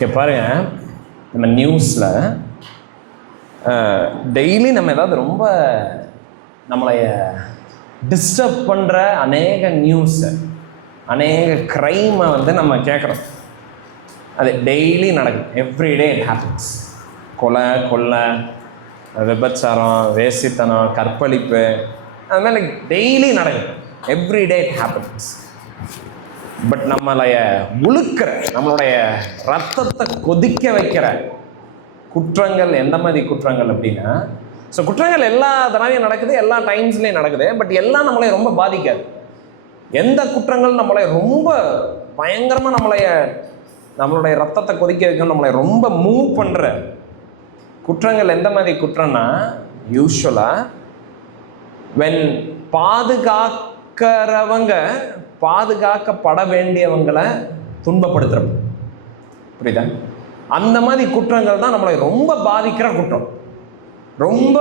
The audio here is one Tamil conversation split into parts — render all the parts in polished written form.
இப்போ பாருங்க, நம்ம நியூஸில் டெய்லி நம்ம ஏதாவது ரொம்ப நம்மளைய டிஸ்டர்ப் பண்ணுற அநேக நியூஸு, அநேக க்ரைமை வந்து நம்ம கேட்குறோம். அது டெய்லி நடக்குது. Everyday it happens. கொலை, கொள்ளை, விபச்சாரம், வேசித்தனம், கற்பழிப்பு, அது மாதிரி டெய்லி நடக்குது. Everyday it happens. பட் நம்மளைய உழுக்கிற, நம்மளுடைய ரத்தத்தை கொதிக்க வைக்கிற குற்றங்கள் எந்த மாதிரி குற்றங்கள் அப்படின்னா, ஸோ குற்றங்கள் எல்லா தடவையும் நடக்குது, எல்லா டைம்ஸ்லேயும் நடக்குது. பட் எல்லாம் நம்மளை ரொம்ப பாதிக்காது. எந்த குற்றங்கள் நம்மளை ரொம்ப பயங்கரமாக நம்மளுடைய ரத்தத்தை கொதிக்க வைக்கணும், நம்மளை ரொம்ப மூவ் பண்ணுற குற்றங்கள் எந்த மாதிரி குற்றம்னா, யூஸ்வலாக வென் பாதுகாக்கிறவங்க பாதுகாக்கப்பட வேண்டியவங்களை துன்பப்படுத்துகிறோம். புரியுதா? அந்த மாதிரி குற்றங்கள் தான் நம்மளை ரொம்ப பாதிக்கிற குற்றம். ரொம்ப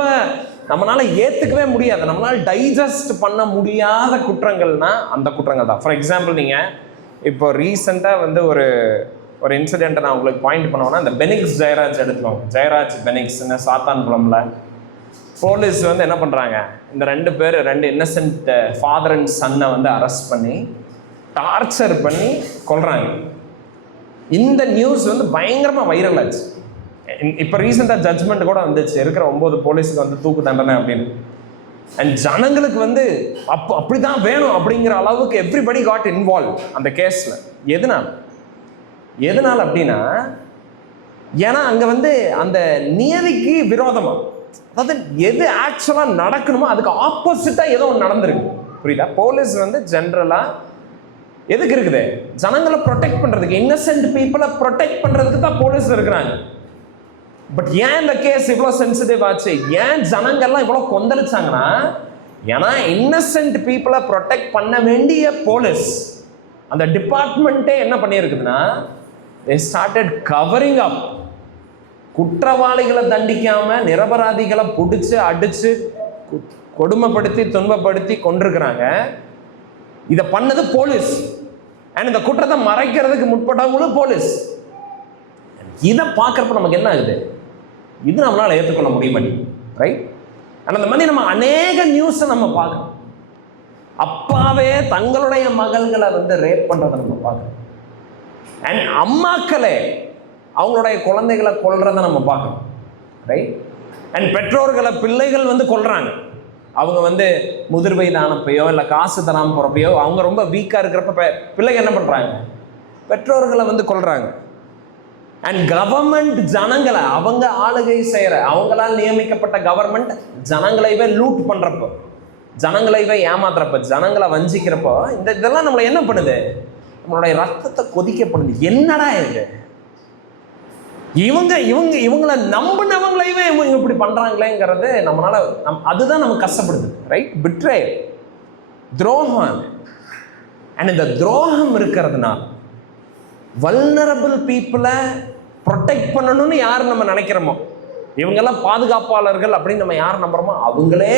நம்மளால் ஏற்றுக்கவே முடியாது, நம்மளால் டைஜஸ்ட் பண்ண முடியாத குற்றங்கள்னா அந்த குற்றங்கள் தான். ஃபார் எக்ஸாம்பிள், நீங்கள் இப்போ ரீசெண்டாக வந்து ஒரு இன்சிடெண்ட்டை நான் உங்களுக்கு பாயிண்ட் பண்ணுவேன்னா, இந்த பெனிக்ஸ் ஜெயராஜ் எடுத்துக்கோங்க. ஜெயராஜ் பெனிக்ஸ்ன்னு சாத்தான்குளம்ல போலீஸ் வந்து என்ன பண்ணுறாங்க, இந்த ரெண்டு இன்னசென்ட் ஃபாதர் அண்ட் சன்னை வந்து அரெஸ்ட் பண்ணி டார்ச்சர் பண்ணி கொல்றாங்க. இந்த நியூஸ் வந்து பயங்கரமாக வைரல் ஆச்சு. இப்போ ரீசெண்டாக ஜட்ஜ்மெண்ட் கூட வந்துச்சு, இருக்கிற 9 போலீஸுக்கு வந்து தூக்கு தண்டனை அப்படின்னு. அண்ட் ஜனங்களுக்கு வந்து அப்படி தான் வேணும் அப்படிங்கிற அளவுக்கு எவ்ரிபடி காட் இன்வால்வ் அந்த கேஸில். எதனால் அப்படின்னா, ஏன்னா அங்கே வந்து அந்த நியதிக்கு விரோதமாக, அதாவது எது ஆக்சுவலாக நடக்கணுமோ அதுக்கு ஆப்போசிட்டாக ஏதோ ஒன்று நடந்திருக்கு. புரியுதா? போலீஸ் வந்து ஜென்ரலாக எதுக்கு இருக்குது? ஜனங்களை ப்ரொடெக்ட் பண்ணுறதுக்கு, இன்னசென்ட் பீப்புளை ப்ரொடெக்ட் பண்ணுறதுக்கு தான் போலீஸ் இருக்கிறாங்க. பட் ஏன் இந்த கேஸ் இவ்வளோ சென்சிட்டிவ் ஆச்சு, ஏன் ஜனங்கள்லாம் இவ்வளோ கொந்தளிச்சாங்கன்னா, ஏன்னா இன்னசென்ட் பீப்புளை ப்ரொடெக்ட் பண்ண வேண்டிய போலீஸ் அந்த டிபார்ட்மெண்ட்டே என்ன பண்ணியிருக்குதுன்னா, they started covering up. குற்றவாளிகளை தண்டிக்காம நிரபராதிகளை பிடிச்சு அடிச்சு கொடுமைப்படுத்தி துன்பப்படுத்தி கொண்டிருக்கிறாங்க. இதை பண்ணது போலீஸ். அண்ட் இந்த குற்றத்தை மறைக்கிறதுக்கு முற்பட்டவங்களும் போலீஸ். இதை பார்க்குறப்ப நமக்கு என்ன ஆகுது? இது நம்மளால் ஏற்றுக்கொள்ள முடிய மாட்டேங்குது, ரைட்? ஆனால் அந்த மாதிரி நம்ம அநேக நியூஸை நம்ம பார்க்கணும். அப்பாவே தங்களுடைய மகள்களை வந்து ரேப் பண்ணுறதை நம்ம பார்க்கணும். அண்ட் அம்மாக்களே அவங்களுடைய குழந்தைகளை கொல்றதை நம்ம பார்க்கணும், ரைட்? அண்ட் பெற்றோர்களை பிள்ளைகள் வந்து கொல்றாங்க. அவங்க வந்து முதிர் வயதானப்பையோ இல்லை காசு தராமல் போகிறப்பையோ, அவங்க ரொம்ப வீக்காக இருக்கிறப்ப பிள்ளைங்க என்ன பண்ணுறாங்க? பெற்றோர்களை வந்து கொல்றாங்க. அண்ட் கவர்மெண்ட் ஜனங்களை அவங்க ஆளுகை செய்கிற, அவங்களால் நியமிக்கப்பட்ட கவர்மெண்ட் ஜனங்களைவே லூட் பண்ணுறப்போ, ஜனங்களைவே ஏமாத்துறப்ப, ஜனங்களை வஞ்சிக்கிறப்போ, இதெல்லாம் நம்மளை என்ன பண்ணுது? நம்மளுடைய ரத்தத்தை கொதிக்கப்படுது. என்னடா இது? இவங்களை நம்பினவங்களையுமே இவங்க இப்படி பண்றாங்களேங்கிறது நம்மளால அதுதான் நமக்கு கஷ்டப்படுது, ரைட்? பிட்ரேயல், துரோகம். அண்ட் இந்த துரோகம் இருக்கிறதுனால வல்னரபிள் பீப்புளை ப்ரொடெக்ட் பண்ணணும்னு யார் நம்ம நினைக்கிறோமோ, இவங்கெல்லாம் பாதுகாப்பாளர்கள் அப்படின்னு நம்ம யார் நம்புறோமோ, அவங்களே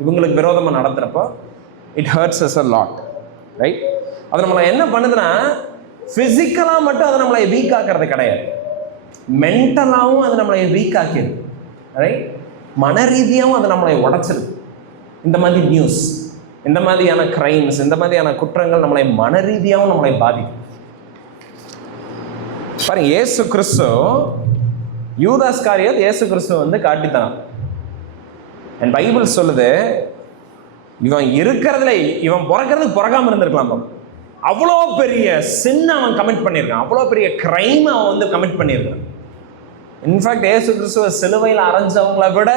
இவங்களுக்கு விரோதமாக நடத்துகிறப்போ it hurts us a lot, right? அது நம்மளை என்ன பண்ணுதுன்னா, ஃபிசிக்கலாக மட்டும் அது நம்மளை வீக் ஆக்கிறது கிடையாது, மென்டலாகவும் அது நம்மளை வீக் ஆக்கிடுது, ரைட்? மன ரீதியாகவும் அது நம்மளை உடைச்சிருது. இந்த மாதிரி நியூஸ், இந்த மாதிரியான கிரைம்ஸ், இந்த மாதிரியான குற்றங்கள் நம்மளை மன ரீதியாகவும் நம்மளை பாதிக்கும். பாருங்க, இயேசு கிறிஸ்து, யூதாஸ் காரியத் இயேசு கிறிஸ்து வந்து காட்டித்தான். என் பைபிள் சொல்லுது, இவன் இருக்கிறதுல இவன் பிறக்கிறதுக்கு பிறகாம இருந்திருக்கலாம். அவ்வளோ பெரிய சின்ன அவன் கமிட் பண்ணியிருக்கான், அவ்வளோ பெரிய கிரைம் அவன் வந்து கமிட் பண்ணியிருக்கான். இன்ஃபேக்ட் இயேசு கிறிஸ்துவ சிலுவையில் அரைஞ்சவங்களை விட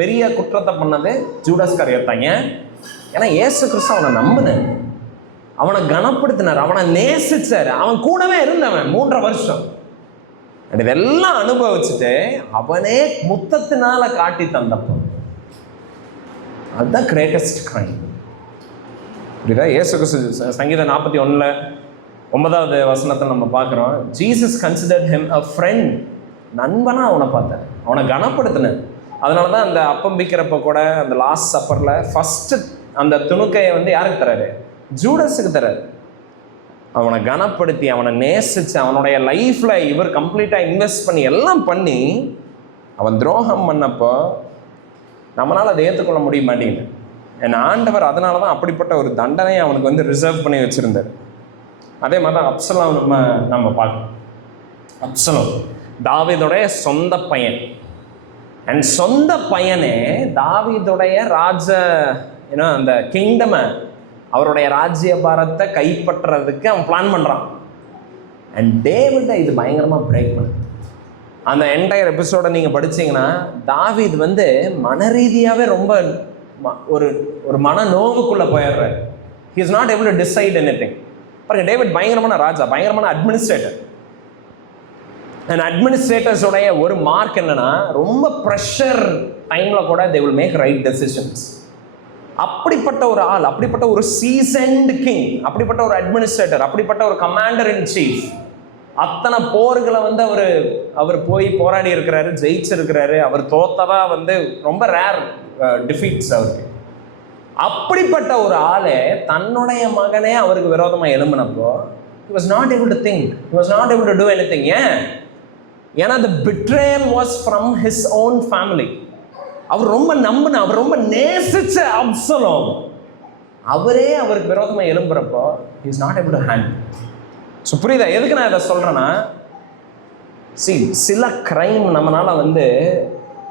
பெரிய குற்றத்தை பண்ணது ஜூடாஸ் காரியத் தாங்க. ஏன்னா இயேசு கிறிஸ்து அவனை நம்பினார், அவனை கனப்படுத்தினார், அவனை நேசிச்சார், அவன் கூடவே இருந்தவன் 3.5 வருஷம். இதெல்லாம் அனுபவிச்சுட்டு அவனே முத்தத்தினால காட்டி தந்தப்போ, அதுதான் கிரேட்டஸ்ட் கிரைம். புரியுதா? இயேசு கிறிஸ்து சங்கீதம் 41:9 வசனத்தில் நம்ம பார்க்குறோம், Jesus considered him a friend. நண்பனா அவனை பார்த்தார், அவனை கனப்படுத்தினார். அதனால தான் அந்த அப்பம் பிக்கிறப்ப கூட அந்த லாஸ்ட் சப்பரில் ஃபஸ்ட்டு அந்த துணுக்கையை வந்து யாருக்கு தராரு? ஜூடஸுக்கு தராரு. அவனை கனப்படுத்தி அவனை நேசிச்சு அவனுடைய லைஃப்ல இவர் கம்ப்ளீட்டா இன்வெஸ்ட் பண்ணி எல்லாம் பண்ணி அவன் துரோகம் பண்ணப்போ நம்மளால அதை ஏற்றுக்கொள்ள முடிய மாட்டேங்குது. என் ஆண்டவர் அதனால தான் அப்படிப்பட்ட ஒரு தண்டனையை அவனுக்கு வந்து ரிசர்வ் பண்ணி வச்சிருந்தார். அதே மாதிரி தான் அப்சலோம் நம்ம பார்க்கணும். அப்சலோம் தாவீதுடைய சொந்த பையன். அண்ட் சொந்த பையனே தாவீதுடைய அந்த கிங்டமை, அவருடைய ராஜ்யபாரத்தை கைப்பற்றுறதுக்கு அவன் பிளான் பண்ணுறான். அண்ட் டேவிட்டை இது பயங்கரமாக பிரேக் பண்ணுது. அந்த என்டையர் எபிசோடை நீங்கள் படிச்சீங்கன்னா தாவீது வந்து மன ரீதியாகவே ரொம்ப ஒரு மன நோவுக்குள்ளே போயிடுறாரு. He is not able to decide anything. பாருங்க, டேவிட் பயங்கரமான ராஜா, பயங்கரமான அட்மினிஸ்ட்ரேட்டர். அண்ட் அட்மினிஸ்ட்ரேட்டர்ஸோடைய ஒரு மார்க் என்னன்னா, ரொம்ப ப்ரெஷர் டைமில் கூட they will make right decisions. அப்படிப்பட்ட ஒரு ஆள், அப்படிப்பட்ட ஒரு சீசன்டு கிங், அப்படிப்பட்ட ஒரு அட்மினிஸ்ட்ரேட்டர், அப்படிப்பட்ட ஒரு கமாண்டர் இன் சீஃப், அத்தனை போர்களை வந்து அவர் போய் போராடி இருக்கிறாரு, ஜெயிச்சிருக்கிறாரு. அவர் தோத்ததா வந்து ரொம்ப ரேர் டிஃபீட்ஸ் அவருக்கு. அப்படிப்பட்ட ஒரு ஆளே தன்னுடைய மகனே அவருக்கு விரோதமாக எழும்பினப்போ he was not able to think, he was not able to do anything. ஏன்னா the betrayal was from his own family. அவர் ரொம்ப நம்பின, அவர் ரொம்ப நேசிச்ச அப்சலோம் அவரே அவருக்கு விரோதமாக எழும்புறப்போ he is not able to handle. So புரியுதா எதுக்கு நான் இதை சொல்கிறேன்னா, சில கிரைம்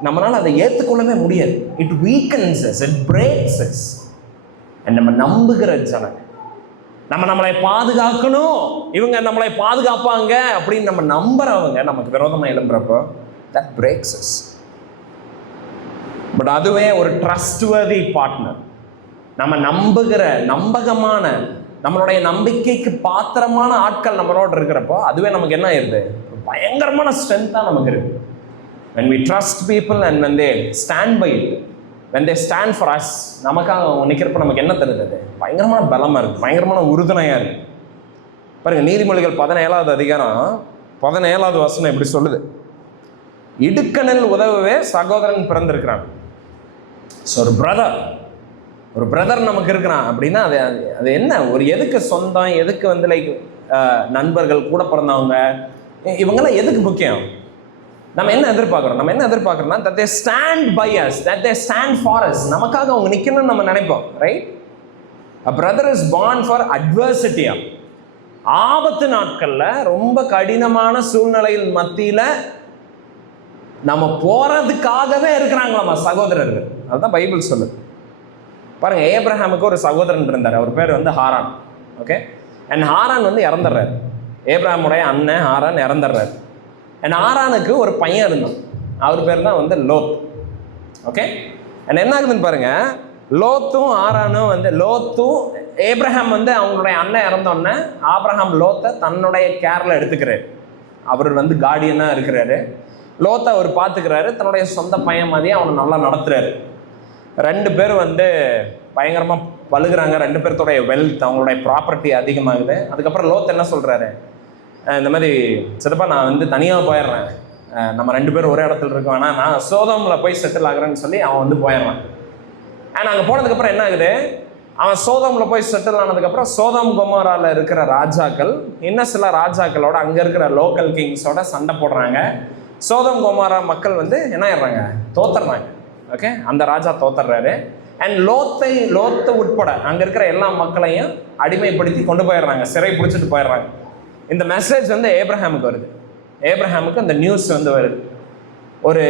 நம்மளால் அதை ஏற்றுக்கொள்ளவே முடியாது. It weakens us, it breaks us. and நம்ம நம்புகிற ஜனங்க, நம்மளை பாதுகாக்கணும், இவங்க நம்மளை பாதுகாப்பாங்க அப்படின்னு நம்ம நம்புறவங்க நமக்கு விரோதமாக எழும்புறப்போ that breaks us. பட் அதுவே ஒரு ட்ரஸ்ட்வர்தி பார்ட்னர், நம்ம நம்புகிற நம்பகமான, நம்மளுடைய நம்பிக்கைக்கு பாத்திரமான ஆட்கள் நம்மளோட இருக்கிறப்போ அதுவே நமக்கு என்ன ஆயிருது, பயங்கரமான ஸ்ட்ரென்த்தாக நமக்கு இருக்கு. when we trust people and when they stand by it, when they stand for us, நமக்காக நிற்கிறப்ப நமக்கு என்ன தருது, அது பயங்கரமான பலமாக இருக்குது, பயங்கரமான உறுதுணையாக இருக்குது. பாருங்கள், நீதிமொழிகள் 17வது அதிகாரம் 17வது வசனம் எப்படி சொல்லுது, இடுக்கணில் உதவவே சகோதரன் பிறந்திருக்கிறான். ஸோ ஒரு பிரதர் நமக்கு இருக்கிறான் அப்படின்னா அது என்ன, ஒரு எதுக்கு சொந்தம், எதுக்கு வந்து லைக் நண்பர்கள், கூட பிறந்தவங்க, இவங்கெல்லாம் எதுக்கு முக்கியம்? நம்ம என்ன எதிர்பார்க்குறோம்னா that they stand by us, that they stand for us. நமக்காக அவங்க நிற்கணும்னு நம்ம நினைப்போம், right? a brother is born for adversity. ஆபத்து நாட்களில், ரொம்ப கடினமான சூழ்நிலையில் மத்தியில் நம்ம போகிறதுக்காகவே இருக்கிறாங்களாமா சகோதரர்கள். அதுதான் பைபிள் சொல்லுது. பாருங்க, ஏப்ரஹாமுக்கு ஒரு சகோதரன் இருந்தார், அவர் பேர் வந்து ஹாரான். ஓகே, அண்ட் ஹாரான் வந்து இறந்துடுறாரு. ஏப்ரஹாமுடைய அண்ணன் ஹாரான் இறந்துடுறாரு. அண்ட் ஹாரானுக்கு ஒரு பையன் இருந்தான், அவர் பேர் தான் வந்து லோத். ஓகே, அண்ட் என்ன ஆகுதுன்னு பாருங்க, லோத்தும் ஹாரானும் வந்து ஏப்ரஹாம் வந்து அவங்களுடைய அண்ணன் இறந்தோடனே ஆப்ரஹாம் லோத்தை தன்னுடைய கேரில் எடுத்துக்கிறாரு. அவர் வந்து கார்டியனாக இருக்கிறாரு. லோத்தை அவர் பார்த்துக்கிறாரு, தன்னுடைய சொந்த பையன் மாதிரியே அவனை நல்லா நடத்துறாரு. 2 பேர் வந்து பயங்கரமாக பழுகுறாங்க. 2 பேர்த்தோடைய வெல்த், அவங்களுடைய ப்ராப்பர்ட்டி அதிகமாகுது. அதுக்கப்புறம் லோத் என்ன சொல்கிறாரு, இந்த மாதிரி சிறப்பாக நான் வந்து தனியாக போயிடுறேன், நம்ம 2 பேரும் ஒரே இடத்துல இருக்கோம், ஆனால் நான் சோதோமில் போய் செட்டில் ஆகுறேன்னு சொல்லி அவன் வந்து போயிடுறான். அண்ட் அங்கே போனதுக்கப்புறம் என்ன ஆகுது, அவன் சோதோமில் போய் செட்டில் ஆனதுக்கப்புறம் சோதோம் கொமோராவில் இருக்கிற ராஜாக்கள் இன்னும் சில ராஜாக்களோட, அங்கே இருக்கிற லோக்கல் கிங்ஸோட சண்டை போடுறாங்க. சோதோம் கொமோரா மக்கள் வந்து என்ன ஆயிடுறாங்க, தோத்துடுறாங்க. ஓகே, அந்த ராஜா தோத்துடுறாரு. அண்ட் லோத்தை உட்பட அங்கே இருக்கிற எல்லா மக்களையும் அடிமைப்படுத்தி கொண்டு போயிடுறாங்க, சிறை பிடிச்சிட்டு போயிடுறாங்க. இந்த மெசேஜ் வந்து ஏப்ரஹாமுக்கு வருது. ஏப்ரஹாமுக்கு அந்த நியூஸ் வந்து வருது ஒரு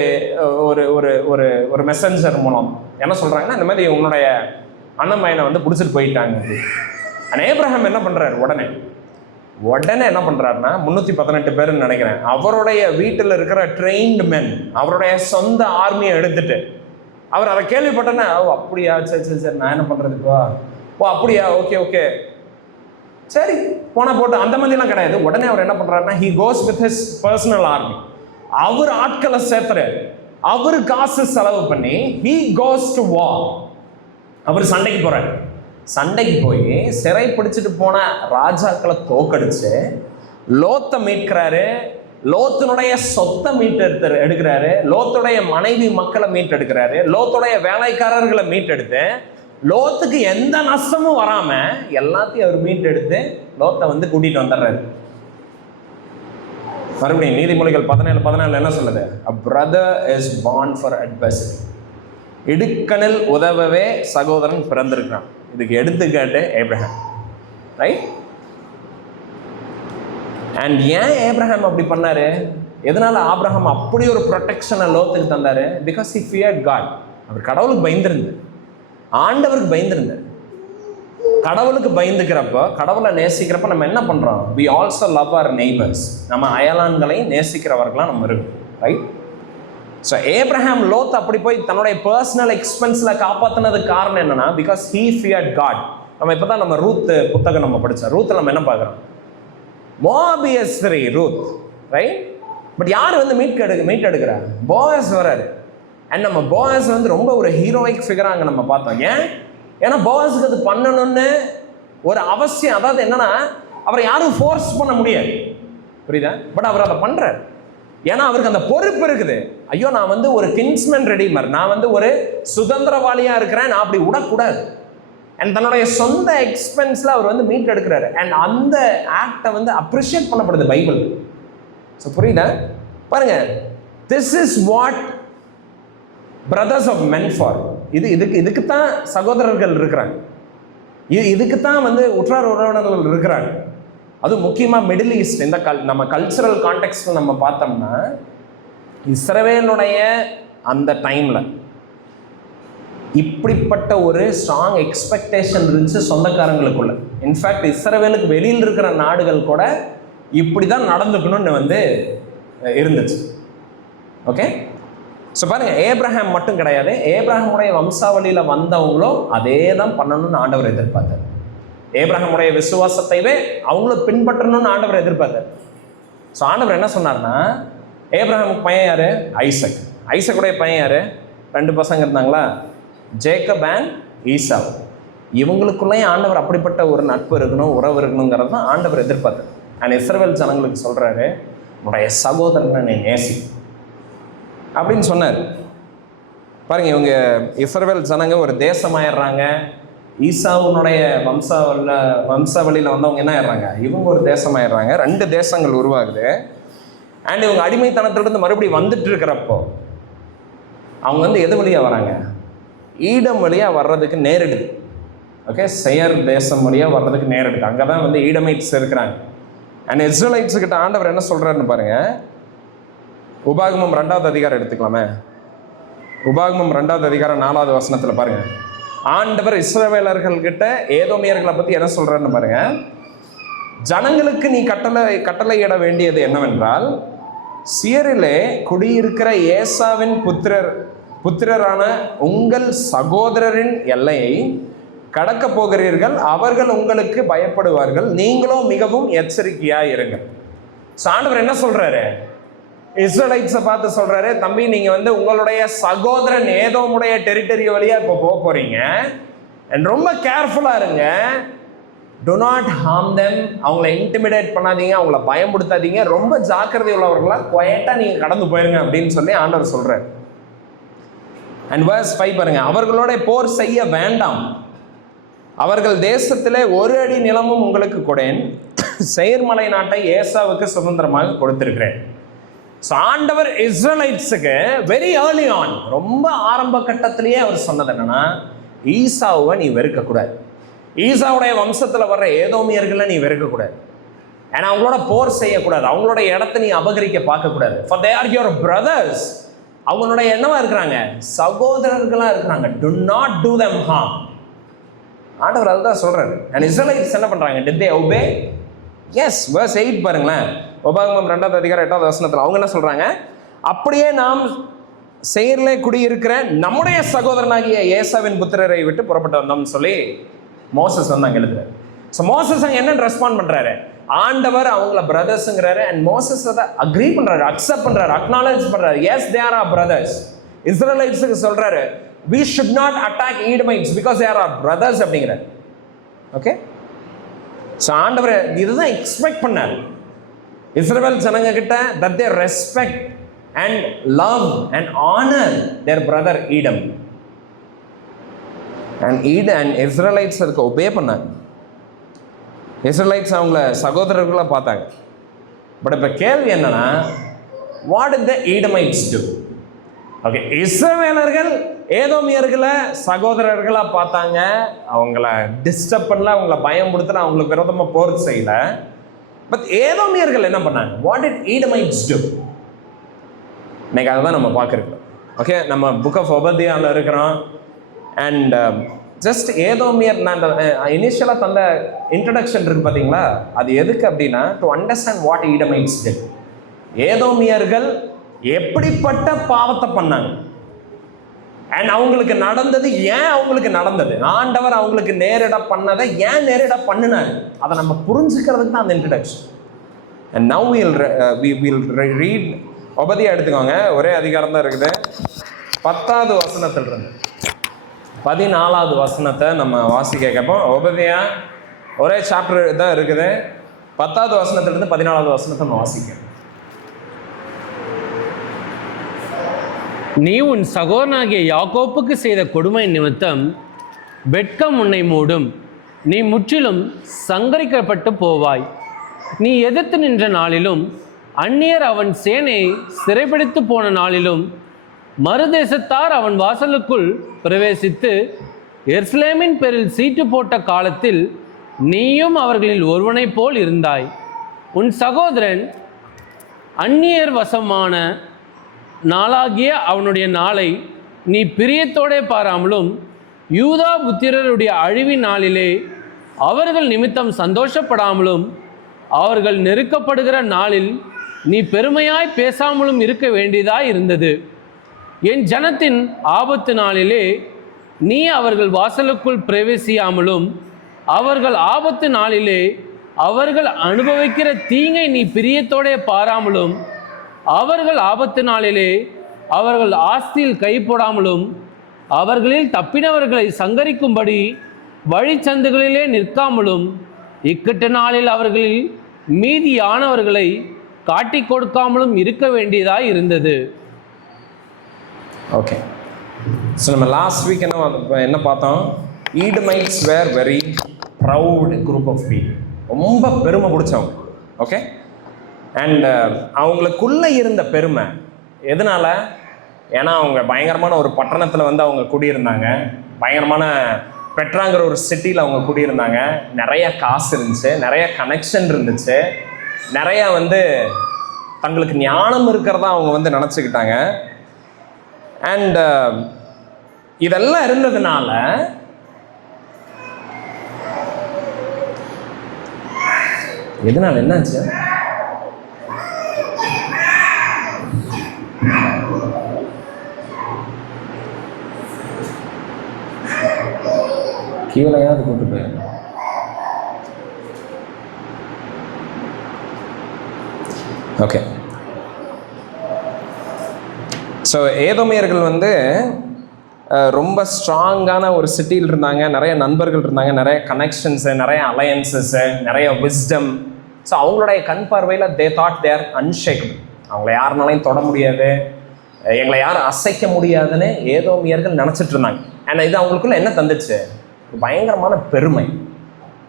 ஒரு ஒரு ஒரு ஒரு மெசஞ்சர் மூலம். என்ன சொல்கிறாங்கன்னா, இந்த மாதிரி உன்னுடைய அண்ணன் பையனை வந்து பிடிச்சிட்டு போயிட்டாங்க. ஆனால் ஏப்ரஹாம் என்ன பண்ணுறாரு, உடனே என்ன பண்ணுறாருன்னா 318 பேருன்னு நினைக்கிறேன், அவருடைய வீட்டில் இருக்கிற ட்ரெயின்டு மென், அவருடைய சொந்த ஆர்மியை எடுத்துட்டு, அவர் அதை கேள்விப்பட்டேன்னா, அப்படியா, சரி நான் என்ன பண்ணுறதுப்பா, அப்படியா, ஓகே சரி போனால் போட்டு, அந்த மாதிரிலாம் கிடையாது. உடனே அவர் என்ன பண்ணுறாருன்னா, he goes with his personal army. அவர் ஆட்களை சேர்த்துறாரு, அவர் காசு செலவு பண்ணி he goes to war. அவர் சண்டைக்கு போகிறார். சண்டைக்கு போய் சிறை பிடிச்சிட்டு போன ராஜாக்களை தோக்கடிச்சு லோத்தை மீட்கிறாரு. லோத்தினுடைய சொத்தை எடுக்கிறாரு. லோத்துடைய மனைவி மக்களை மீட்டெடுக்கிறாரு. லோத்துடைய வேலைக்காரர்களை மீட்டெடுத்து லோத்துக்கு எந்த நஷ்டமும் வராம எல்லாத்தையும் அவர் மீட்டெடுத்து லோத்தை வந்து கூட்டிட்டு வந்துடுறாரு. மறுபடியும் நீதிமொழிகள் 17:14 என்ன சொல்லுது? A brother is born for adversity. இடுக்கணில் உதவவே சகோதரன் பிறந்திருக்கிறான். இதுக்கு எடுத்துக்காட்டு ஏப்ரஹாம், ரைட்? அண்ட் ஏன் ஏப்ரஹாம் அப்படி பண்ணாரு? எதனால ஆபிரகாம் அப்படி ஒரு ப்ரொடெக்ஷனை லோத்துக்கு தந்தாரு? Because he feared God. அவர் கடவுளுக்கு பயந்துருந்தார், ஆண்டவருக்கு பயந்துருந்தார். கடவுளுக்கு பயந்துக்கிறப்போ, கடவுளை நேசிக்கிறப்ப நம்ம என்ன பண்றோம்? we also love our neighbors. நம்ம அயலான்களை நேசிக்கிறவர்களா நம்ம இருக்கோம், ரைட்? ஸோ ஏப்ரஹாம் லோத் அப்படி போய் தன்னுடைய பர்சனல் எக்ஸ்பென்ஸில் காப்பாற்றினதுக்கு காரணம் என்னன்னா, பிகாஸ் he feared God. நம்ம இப்போ தான் நம்ம ரூத் புத்தகம் நம்ம படித்தோம். ரூத்தில் நம்ம என்ன பார்க்குறோம்? மோபியஸ் ஸ்திரீ ரூத், ரைட்? பட் யார் வந்து மீட் எடுக்கிறா? போயஸ் வராரு. அண்ட் நம்ம போயஸ் வந்து ரொம்ப ஒரு ஹீரோயிக் ஃபிகராக அங்கே நம்ம பார்த்தோம். ஏன்னா போயஸுக்கு அது பண்ணணும்னு ஒரு அவசியம். அதாவது என்னன்னா, அவரை யாரும் ஃபோர்ஸ் பண்ண முடியாது, புரியுதா? பட் அவர் அதை பண்றாரு. ஏன்னா அவருக்கு அந்த பொறுப்பு இருக்குது. ஐயோ, நான் வந்து ஒரு கின்ஸ்மேன் ரெடீமர், நான் வந்து ஒரு சுதந்திரவாளியா இருக்கிறேன், நான் அப்படி விடக்கூடாது. அண்ட் தன்னுடைய சொந்த எக்ஸ்பென்ஸ்ல அவர் வந்து மீட் எடுக்கிறாரு. அண்ட் அந்த ஆக்டை வந்து அப்ரிஷியேட் பண்ணப்படுது பைபிள். ஸோ புரியுதா? பாருங்க, this is what brothers of men for. இதுக்கு தான் சகோதரர்கள் இருக்கிறாங்க, இதுக்கு தான் வந்து உற்றார் உறவினர்கள் இருக்கிறாங்க. அதுவும் முக்கியமாக மிடில் ஈஸ்ட், இந்த நம்ம கல்ச்சரல் கான்டெக்ஸ்ட் நம்ம பார்த்தோம்னா, இஸ்ரவேலுடைய அந்த டைமில் இப்படிப்பட்ட ஒரு ஸ்ட்ராங் எக்ஸ்பெக்டேஷன் இருந்துச்சு சொந்தக்காரங்களுக்குள்ள. இன்ஃபேக்ட் இஸ்ரவேலுக்கு வெளியில் இருக்கிற நாடுகள் கூட இப்படி தான் நடந்துக்கணும்னு வந்து இருந்துச்சு. ஓகே, ஸோ பாருங்க, ஏப்ரஹாம் மட்டும் கிடையாது, ஏப்ரஹாமுடைய வம்சாவளியில் வந்தவங்களும் அதே தான் பண்ணணும்னு ஆண்டவர் எதிர்பார்த்தார். ஏப்ரஹாமுடைய விசுவாசத்தைவே அவங்களும் பின்பற்றணும்னு ஆண்டவர் எதிர்பார்த்தார். ஸோ ஆண்டவர் என்ன சொன்னார்னா, ஏப்ரஹாமுக்கு பையன் யாரு? ஐசக். ஐசக்குடைய பையன் யாரு? 2 பசங்க இருந்தாங்களா, ஜேக்கப் அண்ட் ஈசாவ். இவங்களுக்குள்ளேயும் ஆண்டவர் அப்படிப்பட்ட ஒரு நட்பு இருக்கணும், உறவு இருக்கணுங்கிறது தான் ஆண்டவர் எதிர்பார்த்தார். அண்ட் இஸ்ரவேல் ஜனங்களுக்கு சொல்றாரு, உன்னுடைய சகோதரனை நீ நேசி அப்படின்னு சொன்னார். பாருங்க, இவங்க இஸ்ரவேல் ஜனங்க ஒரு தேசமாயிடுறாங்க. ஈசாவுனுடைய வம்சாவளியில் வந்தவங்க என்ன ஆயிடுறாங்க? இவங்க ஒரு தேசமாயிடுறாங்க. 2 தேசங்கள் உருவாகுது. அண்ட் இவங்க அடிமைத்தனத்திலிருந்து மறுபடியும் வந்துட்டு இருக்கிறப்போ அவங்க வந்து எது வழியாக வராங்க? ஈடம் வழியாக வர்றதுக்கு நேரிடுது. ஓகே, செயர் தேசம் வழியாக வர்றதுக்கு நேரிடுது. அங்கே தான் வந்து ஈடமைட்ஸ் இருக்கிறாங்க. அண்ட் இஸ்ரேலைட்ஸ் கிட்ட ஆண்டவர் என்ன சொல்றாருன்னு பாருங்க. உபாகமம் 2வது அதிகாரம் எடுத்துக்கலாமே. உபாகமம் 2வது அதிகாரம் 4வது வசனத்தில் பாருங்க, ஆண்டவர் இஸ்ரவேலர்கள் கிட்ட ஏதோமியர்களை பற்றி என்ன சொல்றாருன்னு பாருங்க. ஜனங்களுக்கு நீ கட்டளையிட வேண்டியது என்னவென்றால், சீரிலே குடியிருக்கிற ஏசாவின் புத்திரரான உங்கள் சகோதரரின் எல்லையை கடக்க போகிறீர்கள், அவர்கள் உங்களுக்கு பயப்படுவார்கள், நீங்களும் மிகவும் எச்சரிக்கையாக இருங்க. ஆண்டவர் என்ன சொல்றாரு? இஸ்ரேலைட்ஸை பார்த்து சொல்றாரு, தம்பி, நீங்க வந்து உங்களுடைய சகோதரன் ஏதோமுடைய டெரிட்டரி வழியா இப்போ போக போறீங்க, ரொம்ப கேர்ஃபுல்லா இருங்க. To not harm them. அவங்கள இன்டிமிடேட் பண்ணாதீங்க, அவங்கள பயன்படுத்தாதீங்க, ரொம்ப ஜாக்கிரதை உள்ளவர்களா குவைட்டா நீங்க கடந்து போயிருங்க அப்படின்னு சொல்லி ஆண்டவர் சொல்றாரு. அண்ட் verse 5 பாருங்க, அவர்களோட போர் செய்ய வேண்டாம், அவர்கள் தேசத்திலே 1 அடி நிலமும் உங்களுக்கு கொடேன், செயர்மலை நாட்டை ஏசாவுக்கு சுதந்திரமாக கொடுத்திருக்கிறேன். ஆண்டவர் இஸ்ரேலைட்ஸுக்கு வெரி ஏர்லி ஆன், ரொம்ப ஆரம்ப கட்டத்திலேயே அவர் சொன்னது என்னன்னா, ஈசாவை நீ வெறுக்கக்கூடாது, ஈசாவுடைய வம்சத்தில் வர்ற ஏதோமியர்களை நீ வெறுக்கக்கூடாது, ஏன்னா அவங்களோட போர் செய்யக்கூடாது, அவங்களோட இடத்த நீ அபகரிக்க பார்க்கக்கூடாது. For they are your brothers. அவங்களுடைய என்னவா இருக்கிறாங்க? சகோதரர்களா இருக்கிறாங்க. Do not do them harm. ஆண்டவர் அதுதான் சொல்றாரு. அண்ட் இஸ்ரேலைட்ஸ் என்ன பண்றாங்க? Did they obey? Yes. verse 8 பாருங்களேன். உபாகமம் 2வது அதிகாரம் 8வது வசனத்தில் அவங்க என்ன சொல்றாங்க? அப்படியே நாம் செயர்லே குடியிருக்கிற நம்முடைய சகோதரனாகிய ஏசாவின் புத்திரரை விட்டு புறப்பட்டு வந்தோம்னு சொல்லி மோசஸ் வந்து அங்கே எழுதுறாரு. ஸோ மோசஸ் அங்கே என்ன ரெஸ்பாண்ட் பண்றாரு? ஆண்டவர் அவங்கள பிரதர்ஸ்ங்கிறாரு. அண்ட் மோசஸ் அதை அக்ரி பண்றாரு, அக்செப்ட் பண்றாரு, அக்னாலேஜ் பண்றாரு. Yes, they are are brothers. இஸ்ரேலைட்ஸுக்கு சொல்றாரு, we should not attack Edomites because they are our brothers அப்படிங்கிறார். ஓகே, ஸோ ஆண்டவர் இதுதான் எக்ஸ்பெக்ட் பண்ணார் இஸ்ரவேல் ஜனங்க கிட்ட, that they respect and love and honor their brother Edom. And Israelites அதுக்கு ஒபே பண்ணாங்க. இஸ்ரேலைட்ஸ் அவங்கள சகோதரர்களாக பார்த்தாங்க. பட் இப்போ கேள்வி என்னன்னா, what did the Edomites do? Okay, இஸ்ரவேலர்கள் ஏதோமியர்களை சகோதரர்களாக பார்த்தாங்க, அவங்கள டிஸ்டர்ப் பண்ணல, அவங்கள பயம்படுத்தல, அவங்களுக்கு விரோதமாக போர் செய்யல. பட் ஏதோமியர்கள் என்ன பண்ணாங்க? What did Edomites do? இன்னைக்கு அதை தான் நம்ம பார்க்குறோம். ஓகே, நம்ம புக் ஆஃப் ஒபதியாவில் இருக்கிறோம். அண்ட் ஜஸ்ட் ஏதோமியர், நான் இனிஷியலாக தந்த இன்ட்ரடக்ஷன் இருக்கு பார்த்தீங்களா, அது எதுக்கு அப்படின்னா, டு அண்டர்ஸ்டாண்ட் வாட் ஈடமைட்ஸ் டிட். ஏதோமியர்கள் எப்படிப்பட்ட பாவத்தை பண்ணாங்க, அண்ட் அவங்களுக்கு நடந்தது ஏன் அவங்களுக்கு நடந்தது, ஆண்டவர் அவங்களுக்கு நேரிட பண்ணதை ஏன் நேரிட பண்ணினாரு, அதை நம்ம புரிஞ்சுக்கிறதுக்கு தான் அந்த introduction. And now will read. Obadiah எடுத்துக்கோங்க, ஒரே அதிகாரம் தான் இருக்குது. 10வது வசனத்தில் இருந்து 14வது வசனத்தை நம்ம வாசிக்க கேட்போம். ஒபதியா ஒரே சாப்டர் தான் இருக்குது. 10வது வசனத்திலிருந்து 14வது வசனத்தை நம்ம வாசிக்க. நீ உன் சகோதரனாகிய யாக்கோப்புக்கு செய்த கொடுமை நிமித்தம் வெட்கம் உன்னை மூடும். நீ முற்றிலும் சங்கரிக்கப்பட்டு போவாய். நீ எதிர்த்து நின்ற நாளிலும் அந்நியர் அவன் சேனையை சிறைபிடித்து போன நாளிலும் மறுதேசத்தார் அவன் வாசலுக்குள் பிரவேசித்து எருசலேமின் பேரில் சீட்டு போட்ட காலத்தில் நீயும் அவர்களில் ஒருவனைப் போல் இருந்தாய். உன் சகோதரன் அந்நியர் வசமான நாளாகிய அவனுடைய நாளை நீ பிரியத்தோடே பாராமலும் யூதா புத்திரருடைய அழிவின் நாளிலே அவர்கள் நிமித்தம் சந்தோஷப்படாமலும் அவர்கள் நெருக்கப்படுகிற நாளில் நீ பெருமையாய் பேசாமலும் இருக்க வேண்டியதாய் இருந்தது. என் ஜனத்தின் ஆபத்து நாளிலே நீ அவர்கள் வாசலுக்குள் பிரவேசியாமலும் அவர்கள் ஆபத்து நாளிலே அவர்கள் அனுபவிக்கிற தீங்கை நீ பிரியத்தோடே பாராமலும் அவர்கள் ஆபத்து நாளிலே அவர்கள் ஆஸ்தியில் கை போடாமலும் அவர்களில் தப்பினவர்களை சங்கரிக்கும்படி வழிச்சந்துகளிலே நிற்காமலும் இக்கட்ட நாளில் அவர்களில் மீதியானவர்களை காட்டி கொடுக்காமலும் இருக்க வேண்டியதாய் இருந்தது. ஓகே, ஸோ நம்ம லாஸ்ட் வீக் என்ன பார்த்தோம்? Edomites were very proud group of people. ரொம்ப பெருமை பிடிச்சவங்க. ஓகே, அண்ட் அவங்களுக்குள்ளே இருந்த பெருமை எதனால? ஏன்னா அவங்க பயங்கரமான ஒரு பட்டணத்தில் அவங்க குடியிருந்தாங்க. பயங்கரமான பெட்ராங்கிற ஒரு சிட்டியில் அவங்க குடியிருந்தாங்க. நிறைய காசு இருந்துச்சு, நிறைய கனெக்ஷன் இருந்துச்சு, நிறைய தங்களுக்கு ஞானம் இருக்கிறதா அவங்க நினச்சிக்கிட்டாங்க. அண்ட் இதெல்லாம் இருந்ததுனால எதனால என்னாச்சு? கீழையாவது கூட்டு போயிருந்தோம். ஓகே, ஸோ ஏதோமியர்கள் ரொம்ப ஸ்ட்ராங்கான ஒரு சிட்டியில் இருந்தாங்க. நிறைய நண்பர்கள் இருந்தாங்க, நிறைய கனெக்ஷன்ஸு, நிறைய அலையன்சஸ்ஸு, நிறைய விஸ்டம். ஸோ அவங்களுடைய கண் பார்வையில் தே தாட் தேர் அன்ஷேக்கபிள். அவங்கள யாருனாலையும் தொட முடியாது, எங்களை யாரும் அசைக்க முடியாதுன்னு ஏதோமியர்கள் நினச்சிட்டு இருந்தாங்க. ஆனால் இது அவங்களுக்குள்ள என்ன தந்துச்சு? பயங்கரமான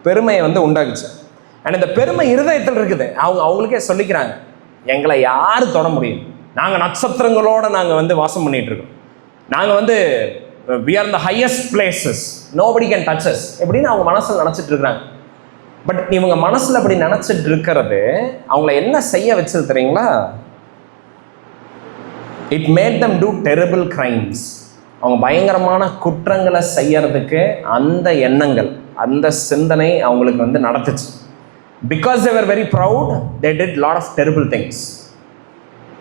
பெருமையை உண்டாக்குச்சு. அண்ட் இந்த பெருமை இருதயத்தில் இருக்குது. அவங்களுக்கே சொல்லிக்கிறாங்க, எங்களை யார் தொட முடியும், நாங்கள் நட்சத்திரங்களோடு நாங்கள் வாசம் பண்ணிகிட்டு இருக்கோம், நாங்கள் we are in the highest places, nobody can touch us எப்படின்னு அவங்க மனசில் நினச்சிட்டு இருக்கிறாங்க. பட் இவங்க மனசில் அப்படி நினச்சிட்டு இருக்கிறது அவங்கள என்ன செய்ய வச்சது தெரியுங்களா? It made them do terrible crimes. அவங்க பயங்கரமான குற்றங்களை செய்யறதுக்கு அந்த எண்ணங்கள், அந்த சிந்தனை அவங்களுக்கு நடத்துச்சு. Because they were very proud, they did lot of terrible things.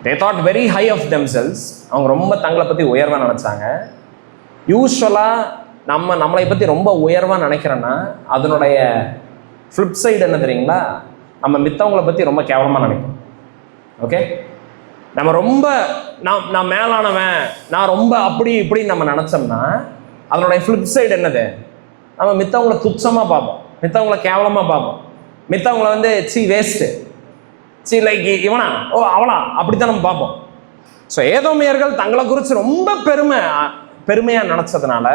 They thought very high of themselves. அவங்க ரொம்ப தங்களை பற்றி உயர்வாக நினச்சாங்க. யூஸ்வலாக நம்மளை பற்றி ரொம்ப உயர்வாக நினைக்கிறோன்னா அதனுடைய ஃப்ளிப் சைடு என்ன தெரியுங்களா? நம்ம மித்தவங்களை பற்றி ரொம்ப கேவலமாக நினைப்போம். ஓகே, நம்ம ரொம்ப நான் மேலானவன், நான் ரொம்ப அப்படி இப்படி நம்ம நினச்சோம்னா அதனுடைய ஃப்ளிப் சைடு என்னது? நம்ம மித்தவங்களை துச்சமாக பார்ப்போம், மித்தவங்களை கேவலமாக பார்ப்போம், மித்தவங்களை சி வேஸ்ட்டு, சி லைக் இவனா, ஓ அவளா, அப்படித்தான் நம்ம பார்ப்போம். ஸோ ஏதோமியர்கள் தங்களை குறித்து ரொம்ப பெருமையாக நினச்சதுனால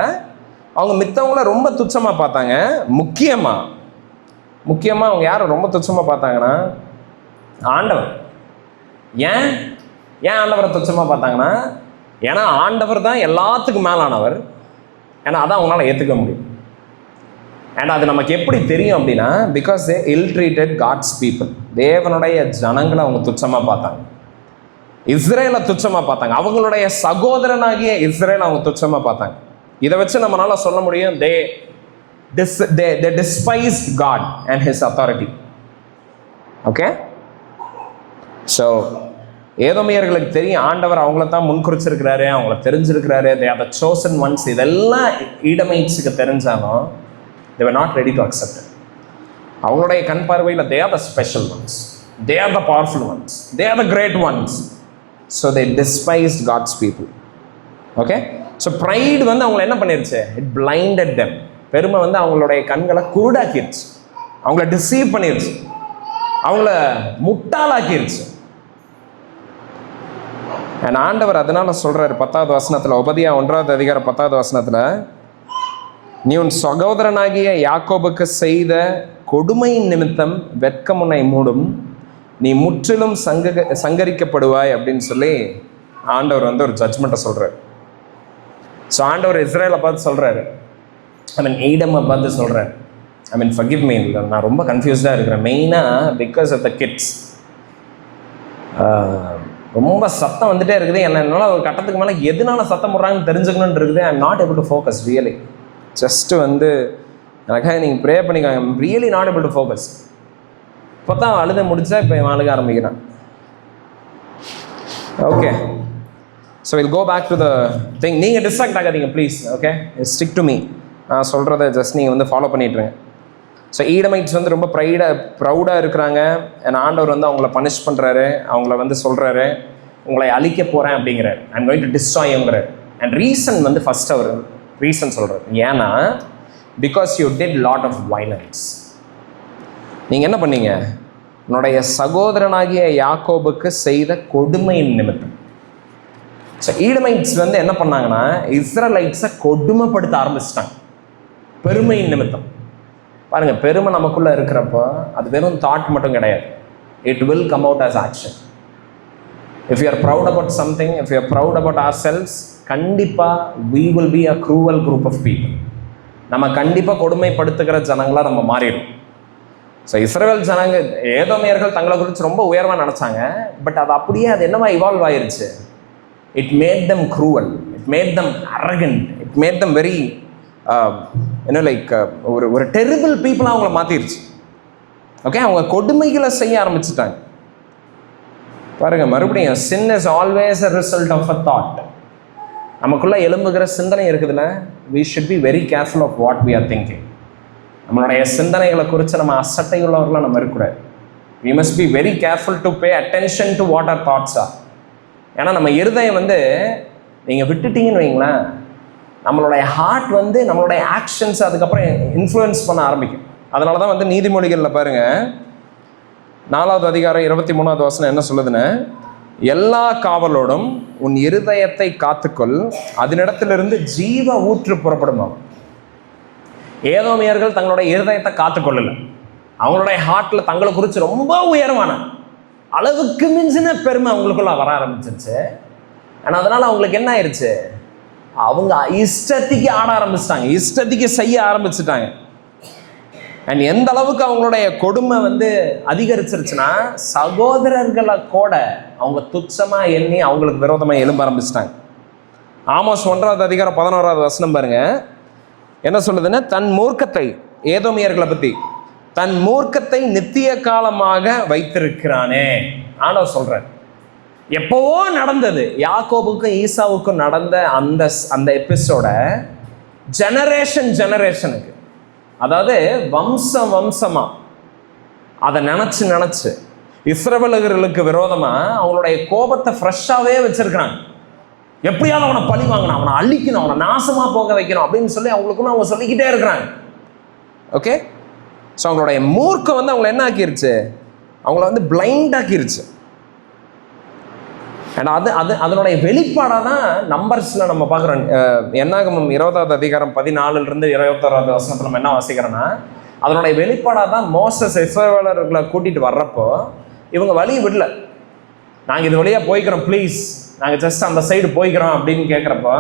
அவங்க மித்தவங்கள ரொம்ப துச்சமாக பார்த்தாங்க. முக்கியமாக அவங்க யாரை ரொம்ப துச்சமாக பார்த்தாங்கன்னா ஆண்டவர். ஏன் ஆண்டவரை துச்சமாக பார்த்தாங்கன்னா, ஏன்னா ஆண்டவர் தான் எல்லாத்துக்கும் மேலானவர். ஏன்னா அதான் அவங்களால ஏற்றுக்க முடியும். அண்ட் அது நமக்கு எப்படி தெரியும் அப்படின்னா, because they ill treated God's people. தேவனுடைய ஜனங்களை அவங்க துச்சமாக பார்த்தாங்க. இஸ்ரேலை துச்சமாக பார்த்தாங்க. அவங்களுடைய சகோதரனாகிய இஸ்ரேல் அவங்க துச்சமாக பார்த்தாங்க. இதை வச்சு நம்மளால சொல்ல முடியும், they despised God and his authority. Okay? So ஏதோமியர்களுக்கு தெரியும் ஆண்டவர் அவங்கள தான் முன்குறிச்சிருக்கிறாரு, அவங்கள தெரிஞ்சிருக்கிறாரு, they are the chosen ones. இதெல்லாம் ஈடமைட்ஸுக்கு தெரிஞ்சாலும் they were not ready to accept it. அவங்களுடைய கண் பார்வையில் they are the special ones, they are the powerful ones, they are the great ones. So they despised God's people. Okay? So pride வந்து அவங்களை என்ன பண்ணிருச்சு? It blinded them. பெருமை வந்து அவங்களுடைய கண்களை குருடாக்கிருச்சு, அவங்கள டிசீவ் பண்ணிருச்சு, அவங்கள முட்டாளாக்கிருச்சு. அண்ட் ஆண்டவர் அதனால சொல்றாரு 10வது வசனத்தில், உபதியா 1வது அதிகாரம் 10வது வசனத்தில், நீ உன் சகோதரனாகிய யாக்கோபுக்கு செய்த கொடுமையின் நிமித்தம் வெட்கம் உன்னை மூடும், நீ முற்றிலும் சங்கரிக்கப்படுவாய் அப்படின்னு சொல்லி ஆண்டவர் வந்து ஒரு ஜட்ஜ்மெண்ட்டை சொல்றாரு. ஸோ ஆண்டவர் இஸ்ரேலை பார்த்து சொல்றாரு, ஈடமை பார்த்து சொல்றாரு, forgive me, நான் ரொம்ப கன்ஃபியூஸ்டாக இருக்கிறேன். மெயினாக பிகாஸ் ஆஃப் த கிட்ஸ். ரொம்ப சத்தம் வந்துட்டே இருக்குது. என்னால் ஒரு கட்டத்துக்கு மேலே எதனால சத்தம் போடுறாங்கன்னு தெரிஞ்சுக்கணுன்னு இருக்குது. I am not able to focus really. Just வந்து எனக்காக நீங்கள் ப்ரே பண்ணிக்கோங்க. I'm really not able to focus. இப்போ தான் அழுத முடிச்சா இப்போ என் அழுக ஆரம்பிக்கிறேன். Okay, so will go back to the thing. நீங்கள் டிஸ்ட்ராக்ட் ஆகாதீங்க please. Okay, stick to me. நான் சொல்கிறத ஜஸ்ட் நீங்கள் வந்து ஃபாலோ பண்ணிட்டுருங்க. ஸோ ஈடமைட்ஸ் வந்து ரொம்ப ப்ரௌடாக இருக்கிறாங்க. என் ஆண்டவர் வந்து அவங்கள பனிஷ் பண்ணுறாரு, அவங்கள வந்து சொல்கிறாரு, உங்களை அழிக்க போகிறேன் அப்படிங்கிறார். ஐம் கோயிங் டு டிஸ்ட்ராய்ங்கிறார். அண்ட் ரீசன் வந்து ஃபஸ்ட் அவர் ரீசன் சொல்கிறார். ஏன்னா because you did lot of violence. நீங்கள் என்ன பண்ணீங்க? உன்னுடைய சகோதரனாகிய யாக்கோபுக்கு செய்த கொடுமையின் நிமித்தம். ஸோ ஈடமைட்ஸ் வந்து என்ன பண்ணாங்கன்னா, இஸ்ரேலைட்ஸை கொடுமைப்படுத்த ஆரம்பிச்சிட்டாங்க பெருமையின் நிமித்தம். பாருங்க, பெருமை நமக்குள்ள இருக்கிறப்போ அது வெறும் தாட் மட்டும் கிடையாது. It will come out as action. If you are proud about something, if you are proud about ourselves, கண்டிப்பாக we will be a cruel group of people. நம்ம கண்டிப்பாக கொடுமைப்படுத்துகிற ஜனங்களாக நம்ம மாறிடும். ஸோ இஸ்ரவேல் ஜனங்க, ஏதோமியர்கள் தங்களை குறித்து ரொம்ப உயர்வாக நினச்சாங்க. பட் அது அப்படியே அது என்னவா இவால்வ் ஆயிருச்சு? It made them cruel, it made them arrogant, it made them very like ஒரு டெரிபிள் பீப்புளாக அவங்கள மாற்றிருச்சு. ஓகே, அவங்க கொடுமைகளை செய்ய ஆரம்பிச்சுட்டாங்க. பாருங்க, மறுபடியும் sin is always a result of a thought. நமக்குள்ள எழும்புகிற சிந்தனை இருக்குதுல்ல, we should be very careful of what we are thinking. நம்மளுடைய சிந்தனைகளை குறித்து நம்ம அசட்டை உள்ளவர்களாக நம்ம இருக்கக்கூடாது. we must be very careful to pay attention to what our thoughts are. ஏன்னா நம்ம இருதயம் வந்து நீங்கள் விட்டுட்டீங்கன்னு வைங்களேன், நம்மளுடைய ஹார்ட் வந்து நம்மளுடைய ஆக்ஷன்ஸ் அதுக்கப்புறம் இன்ஃப்ளூயன்ஸ் பண்ண ஆரம்பிக்கும். அதனால தான் வந்து நீதிமொழிகளில் பாருங்கள், 4வது அதிகாரம் 23வது வசனம் என்ன சொல்லுதுன்னு, எல்லா காவலோடும் உன் இருதயத்தை காத்துக்கொள், அதனிடத்திலிருந்து ஜீவ ஊற்று புறப்படுமா. ஏதோமியர்கள் தங்களுடைய இருதயத்தை காத்துக்கொள்ளல. அவங்களுடைய ஹார்ட்டில் தங்களை குறித்து ரொம்ப உயர்வான அளவுக்கு மிஞ்சின பெருமை அவங்களுக்குள்ள வர ஆரம்பிச்சிருச்சு. ஆனால் அதனால அவங்களுக்கு என்ன ஆயிடுச்சு? அவங்க இஷ்டத்துக்கு ஆட ஆரம்பிச்சிட்டாங்க, இஷ்டத்துக்கு செய்ய ஆரம்பிச்சுட்டாங்க. அண்ட் எந்த அளவுக்கு அவங்களுடைய கொடுமை வந்து அதிகரிச்சிருச்சுன்னா, சகோதரர்களை கூட அவங்க துச்சமாக எண்ணி அவங்களுக்கு விரோதமாக எழும்ப ஆரம்பிச்சிட்டாங்க. ஆமோஸ் 1வது அதிகாரம் 11வது வசனம் பாருங்க, என்ன சொல்லுதுன்னா, தன் மூர்க்கத்தை, ஏதோமியர்களை பற்றி, தன் மூர்க்கத்தை நித்திய காலமாக வைத்திருக்கிறானே ஆண்டவர் சொல்றார். எப்போவோ நடந்தது யாக்கோபுக்கும் ஈசாவுக்கும் நடந்த அந்த எபிசோட ஜெனரேஷனுக்கு, அதாவது வம்சமா அதை நினைச்சு இஸ்ரவேலர்களுக்கு விரோதமா அவங்களுடைய கோபத்தை ஃப்ரெஷ்ஷாவே வச்சிருக்கிறாங்க. எப்படியாவது அவனை பழி வாங்கணும், அவனை அழிக்கணும், அவனை நாசமா போக வைக்கணும் அப்படின்னு சொல்லி அவங்களுக்குன்னு அவங்க சொல்லிக்கிட்டே இருக்கிறாங்க. ஓகே, ஸோ அவங்களுடைய மூர்க்கம் வந்து அவங்களை என்ன ஆக்கிருச்சு? அவங்கள வந்து பிளைண்ட் ஆக்கிருச்சு. அண்ட் அதனுடைய வெளிப்பாடாக தான் நம்பர்ஸில் நம்ம பார்க்குறோம். என்னாகமம் 20வது அதிகாரம் 14 21 வசனத்தில் நம்ம என்ன வாசிக்கிறோன்னா, அதனுடைய வெளிப்பாடாக தான் மோசஸ் இஸ்ரவேலர்களை கூட்டிகிட்டு வர்றப்போ இவங்க வழி விடல. நாங்கள் இது வழியாக போய்க்கிறோம், ப்ளீஸ் நாங்கள் ஜஸ்ட் அந்த சைடு போய்க்கிறோம் அப்படின்னு கேட்குறப்போ,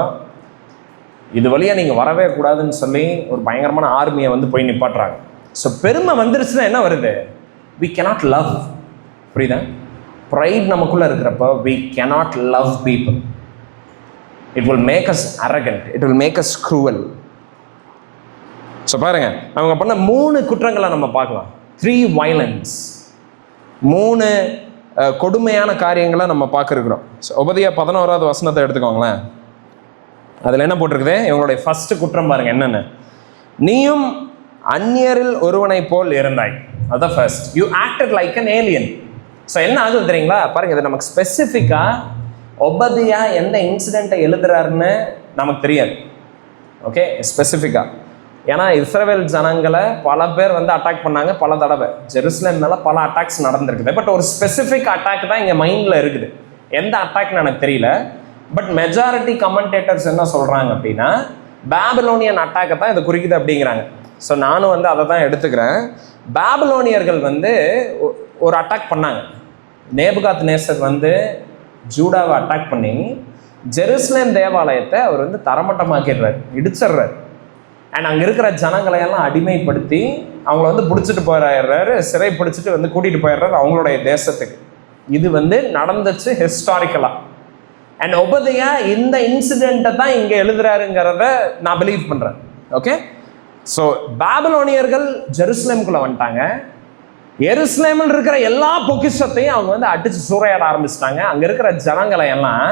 இது வழியாக நீங்கள் வரவே கூடாதுன்னு சொல்லி ஒரு பயங்கரமான ஆர்மியை வந்து போய் நிப்பாட்டுறாங்க. ஸோ பெருமை வந்துருச்சுன்னா என்ன வருது? we cannot love. புரியுதா? ப்ரைட் நமக்குள்ளே இருக்கிறப்போ we cannot love people. it will make us arrogant, it will make us cruel. So பாருங்க, அவங்க பண்ண 3 குற்றங்களை நம்ம பார்க்கலாம். 3 violence, 3 கொடுமையான காரியங்களை நம்ம பார்க்குறோம். ஸோ உபதியா 11வது வசனத்தை எடுத்துக்கோங்களேன். அதில் என்ன போட்டிருக்குது? இவங்களுடைய ஃபர்ஸ்ட் குற்றம் பாருங்க என்னென்ன. நீயும் அந்நியரில் ஒருவனை போல் இருந்தாய். அதுதான் first. You acted like an alien. So என்ன ஆகுது தெரியுங்களா? பாருங்க, இது நமக்கு ஸ்பெசிஃபிக்காக ஒபதியா எந்த இன்சிடெண்ட்டை எழுதுறாருன்னு நமக்கு தெரியாது. ஓகே, ஸ்பெசிஃபிக்காக. ஏன்னா இஸ்ரவேல் ஜனங்களை பல பேர் வந்து அட்டாக் பண்ணாங்க பல தடவை. ஜெருசலேம் மேலே பல அட்டாக்ஸ் நடந்திருக்குது. பட் ஒரு ஸ்பெசிஃபிக் அட்டாக் தான் இங்கே மைண்டில் இருக்குது. எந்த அட்டாக்னு எனக்கு தெரியல. பட் மெஜாரிட்டி கமெண்டேட்டர்ஸ் என்ன சொல்கிறாங்க அப்படின்னா, பாபிலோனியன் அட்டாக்கை தான் இது குறிக்குது அப்படிங்கிறாங்க. ஸோ நானும் வந்து அதை தான் எடுத்துக்கிறேன். பாபிலோனியர்கள் வந்து ஒரு அட்டாக் பண்ணாங்க. நேபுகாத் நேசர் வந்து ஜூடாவை அட்டாக் பண்ணி ஜெருசலேம் தேவாலயத்தை அவர் வந்து தரமட்டமாக்கிடுறாரு, இடிச்சிடுறாரு. அண்ட் அங்கே இருக்கிற ஜனங்களையெல்லாம் அடிமைப்படுத்தி அவங்கள வந்து பிடிச்சிட்டு போயிடுறாரு, சிறை பிடிச்சிட்டு வந்து கூட்டிகிட்டு போயிடுறாரு அவங்களுடைய தேசத்துக்கு. இது வந்து நடந்துச்சு ஹிஸ்டாரிக்கலாக. அண்ட் ஒபதியா இந்த இன்சிடெண்ட்டை தான் இங்கே எழுதுறாருங்கிறத நான் பிலீவ் பண்ணுறேன். ஓகே, ஸோ பாபிலோனியர்கள் ஜெருசலேமுக்குள்ளே வந்துட்டாங்க. எருசலேமில் இருக்கிற எல்லா பொக்கிஷத்தையும் அவங்க வந்து அடித்து சூறையாட ஆரம்பிச்சிட்டாங்க. அங்கே இருக்கிற ஜனங்களை எல்லாம்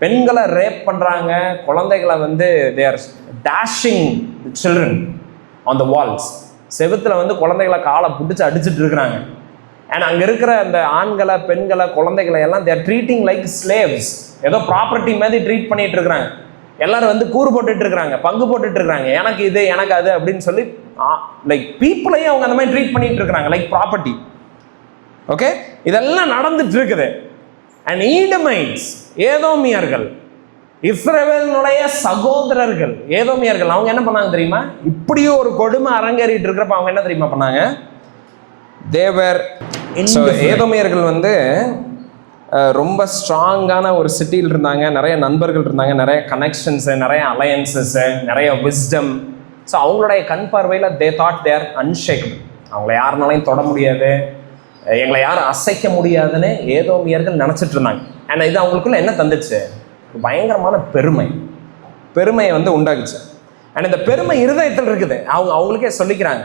பெண்களை ரேப் பண்ணுறாங்க, குழந்தைகளை வந்து they are dashing children on the walls. செவுத்தில் வந்து குழந்தைகளை காலை பிடிச்சி அடிச்சுட்டு இருக்கிறாங்க. அண்ட் அங்கே இருக்கிற அந்த ஆண்களை, பெண்களை, குழந்தைகளை எல்லாம் தேர் ட்ரீட்டிங் லைக் ஸ்லேவ்ஸ். ஏதோ ப்ராப்பர்ட்டி மாதிரி ட்ரீட் பண்ணிட்டு இருக்கிறாங்க. எல்லாரும் வந்து கூறு போட்டுட்டு இருக்கிறாங்க, பங்கு போட்டுட்டு இருக்கிறாங்க, எனக்கு இது எனக்கு அது அப்படின்னு சொல்லி லைக் பீப்புளையும் அவங்க அந்த மாதிரி ட்ரீட் பண்ணிட்டு இருக்கிறாங்க லைக் ப்ராப்பர்ட்டி. ஓகே, இதெல்லாம் நடந்துட்டு இருக்குது. அண்ட் ஈடமைட்ஸ், ஏதோமியர்கள், இஸ்ரவேலினுடைய சகோதரர்கள் ஏதோமியர்கள், அவங்க என்ன பண்ணாங்க தெரியுமா? இப்படியும் ஒரு கொடுமை அரங்கேறிட்டு இருக்கிறப்ப அவங்க என்ன தெரியுமா பண்ணாங்க? தேவர் ஏதோமியர்கள் வந்து ரொம்ப ஸ்ட்ராங்கான ஒரு சிட்டியில் இருந்தாங்க, நிறைய நண்பர்கள் இருந்தாங்க, நிறைய கனெக்ஷன்ஸு, நிறைய அலையன்சஸ்ஸு, நிறைய விஸ்டம். ஸோ அவங்களுடைய கண் பார்வையில் தே தாட் தேர் அன்ஷேக்கபிள். அவங்கள யாருனாலையும் தொட முடியாது, எங்களை யாரும் அசைக்க முடியாதுன்னு ஏதோமியர்கள் நினச்சிட்டு இருந்தாங்க. ஆனால் இது அவங்களுக்குள்ள என்ன தந்துச்சு? பயங்கரமான பெருமையை வந்து உண்டாக்குச்சு. அண்ட் இந்த பெருமை இருதயத்தில் இருக்குது. அவங்களுக்கே சொல்லிக்கிறாங்க,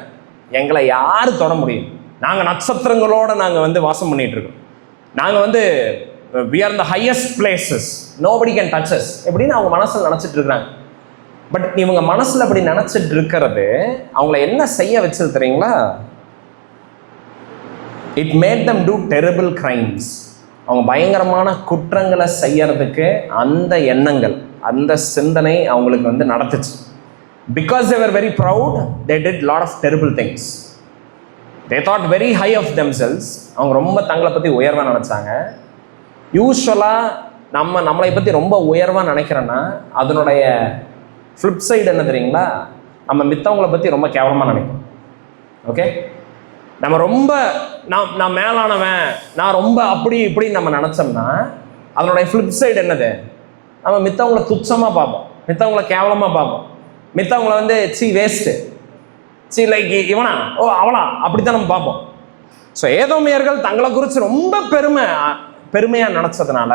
எங்களை யார் தொட முடியும், நாங்கள் நட்சத்திரங்களோடு நாங்கள் வந்து வாசம் பண்ணிகிட்டு இருக்கோம், நாங்கள் வந்து we are in the highest places, nobody can touch us எப்படின்னு அவங்க மனசில் நினச்சிட்டு இருக்கிறாங்க. பட் இவங்க மனசில் அப்படி நினச்சிட்டு இருக்கிறது அவங்கள என்ன செய்ய வச்சது தெரியுங்களா? It made them do terrible crimes. அவங்க பயங்கரமான குற்றங்களை செய்யறதுக்கு அந்த எண்ணங்கள், அந்த சிந்தனை அவங்களுக்கு வந்து நடத்துச்சு. Because they were very proud, they did lot of terrible things. They thought very high of themselves. அவங்க ரொம்ப தங்களை பற்றி உயர்வாக நினச்சாங்க. யூஸ்வலாக நம்மளை பற்றி ரொம்ப உயர்வாக நினைக்கிறோன்னா அதனுடைய ஃப்ளிப் சைடு என்ன தெரியுங்களா? நம்ம மித்தவங்களை பற்றி ரொம்ப கேவலமாக நினைப்போம். ஓகே, நம்ம ரொம்ப நான் மேலானவன், நான் ரொம்ப அப்படி இப்படி நம்ம நினச்சோம்னா அதனுடைய ஃப்ளிப் சைடு என்னது? நம்ம மித்தவங்களை துச்சமாக பார்ப்போம், மித்தவங்களை கேவலமாக பார்ப்போம், மித்தவங்களை வந்து வேஸ்ட்டு, லைக் இவனா, ஓ அவளா, அப்படித்தான் நம்ம பார்ப்போம். ஸோ ஏதோமியர்கள் தங்களை குறித்து ரொம்ப பெருமையாக நினச்சதுனால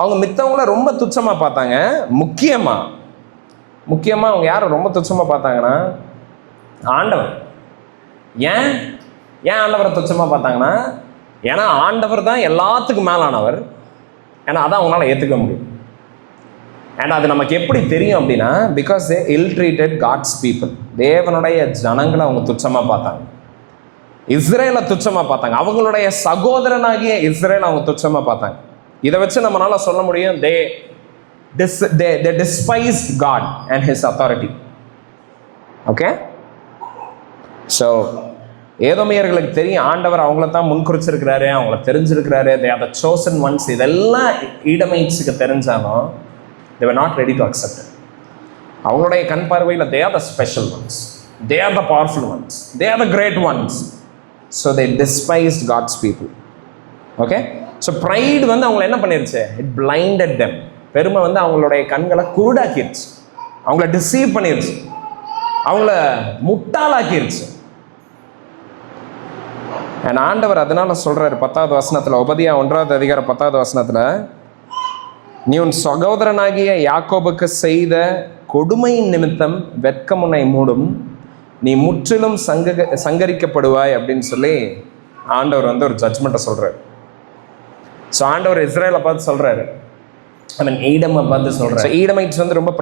அவங்க மித்தவங்கள ரொம்ப துச்சமாக பார்த்தாங்க. முக்கியமாக அவங்க யாரை ரொம்ப துச்சமாக பார்த்தாங்கன்னா ஆண்டவர். ஏன் ஆண்டவரை துச்சமாக பார்த்தாங்கன்னா, ஏன்னா ஆண்டவர் தான் எல்லாத்துக்கும் மேலானவர். ஏன்னா அதான் அவங்களால ஏற்றுக்க முடியும். அண்ட் அது நமக்கு எப்படி தெரியும் அப்படின்னா, because they ill treated God's people. தேவனுடைய ஜனங்களை அவங்க துச்சமாக பார்த்தாங்க, இஸ்ரேலை துச்சமாக பார்த்தாங்க, அவங்களுடைய சகோதரனாகிய இஸ்ரேல் அவங்க துச்சமாக பார்த்தாங்க. இதை வச்சு நம்மளால சொல்ல முடியும், they despised God and His authority. Okay, so ஏதோமியர்களுக்கு தெரியும் ஆண்டவர் அவங்கள தான் முன்குறிச்சிருக்கிறாரு, அவங்கள தெரிஞ்சிருக்கிறாரு, they are the chosen ones. இதெல்லாம் ஈடமைட்ஸுக்கு தெரிஞ்சாலும் they were not ready to accept it. அவங்களுடைய கண் பார்வையில் they are the special ones, they are the powerful ones, they are the great ones. So they despised God's people. Okay? So pride வந்து அவங்களை என்ன பண்ணிருச்சு? It blinded them. பெருமை வந்து அவங்களுடைய கண்களை குருடாக்கிருச்சு, அவங்கள டிசீவ் பண்ணிருச்சு, அவங்கள முட்டாளாக்கிருச்சு. அண்ட் ஆண்டவர் அதனால சொல்றாரு 10வது வசனத்துல, உபதியா 1வது அதிகாரம் 10வது வசனத்துல, நீ உன் சகோதரனாகிய யாக்கோபுக்கு செய்த கொடுமையின் நிமித்தம் வெட்கம் உன்னை மூடும், நீ முற்றிலும் சங்கரிக்கப்படுவாய் அப்படின்னு சொல்லி ஆண்டவர் வந்து ஒரு ஜட்ஜ்மெண்ட்டை சொல்றாரு. ஸோ ஆண்டவர் இஸ்ரேலை பார்த்து சொல்றாரு, ஐ மீன் ஈடமை பார்த்து சொல்றாரு. ஈடமைட்ஸ் வந்து ரொம்ப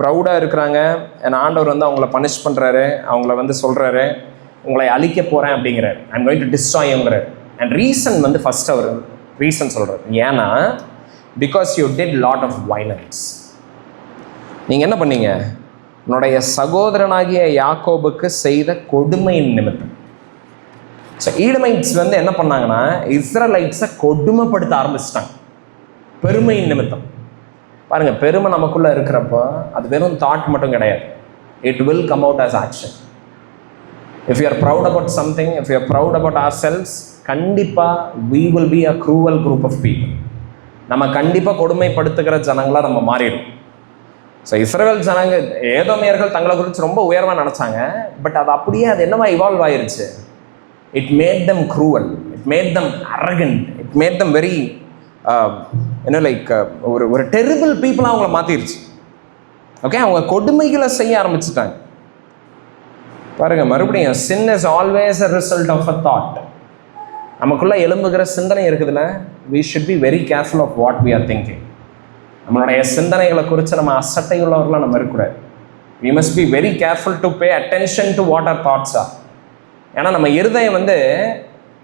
ப்ரௌடாக இருக்கிறாங்க. அண்ட் ஆண்டவர் வந்து அவங்கள பனிஷ் பண்றாரு, அவங்கள வந்து சொல்றாரு, உங்களை அழிக்க போறேன் அப்படிங்கிறாரு. ஐம் கோயிங் டு டிஸ்ட்ராய்ங்கிறாரு. அண்ட் ரீசன் வந்து ஃபர்ஸ்ட் அவர் ரீசன் சொல்றாரு, ஏன்னா because you did lot of violence. நீங்க என்ன பண்ணீங்க? உன்னுடைய சகோதரனாகிய யாக்கோபுக்கு செய்த கொடுமையின் நிமித்தம். ஸோ ஈடமைட்ஸ் வந்து என்ன பண்ணாங்கன்னா இஸ்ரேலைட்ஸை கொடுமைப்படுத்த ஆரம்பிச்சிட்டாங்க பெருமையின் நிமித்தம். பாருங்க, பெருமை நமக்குள்ள இருக்கிறப்போ அது வெறும் தாட் மட்டும் கிடையாது, it will come out as action. If you are proud about something, if you are proud about ourselves, கண்டிப்பாக we will be a cruel group of people. நம்ம கண்டிப்பாக கொடுமைப்படுத்துகிற ஜனங்களாக நம்ம மாறிடும். ஸோ இஸ்ரவேல் ஜனங்க ஏதோமியர்கள் தங்களை குறித்து ரொம்ப உயர்வாக நினச்சாங்க. பட் அது அப்படியே அது என்னவா இவால்வ் ஆயிருச்சு? It made them cruel, it made them arrogant, it made them very like ஒரு டெரிபிள் பீப்புளாக அவங்கள மாற்றிருச்சு. ஓகே, அவங்க கொடுமைகளை செய்ய ஆரம்பிச்சுட்டாங்க. பாருங்க, மறுபடியும் sin is always a result of a thought. நமக்குள்ள எழும்புகிற சிந்தனை இருக்குதுல்ல, we should be very careful of what we are thinking. நம்மளுடைய சிந்தனைகளை குறித்து நம்ம அசட்டை உள்ளவர்களாக நம்ம இருக்கக்கூடாது. we must be very careful to pay attention to what our thoughts are. ஏன்னா நம்ம இருதயம் வந்து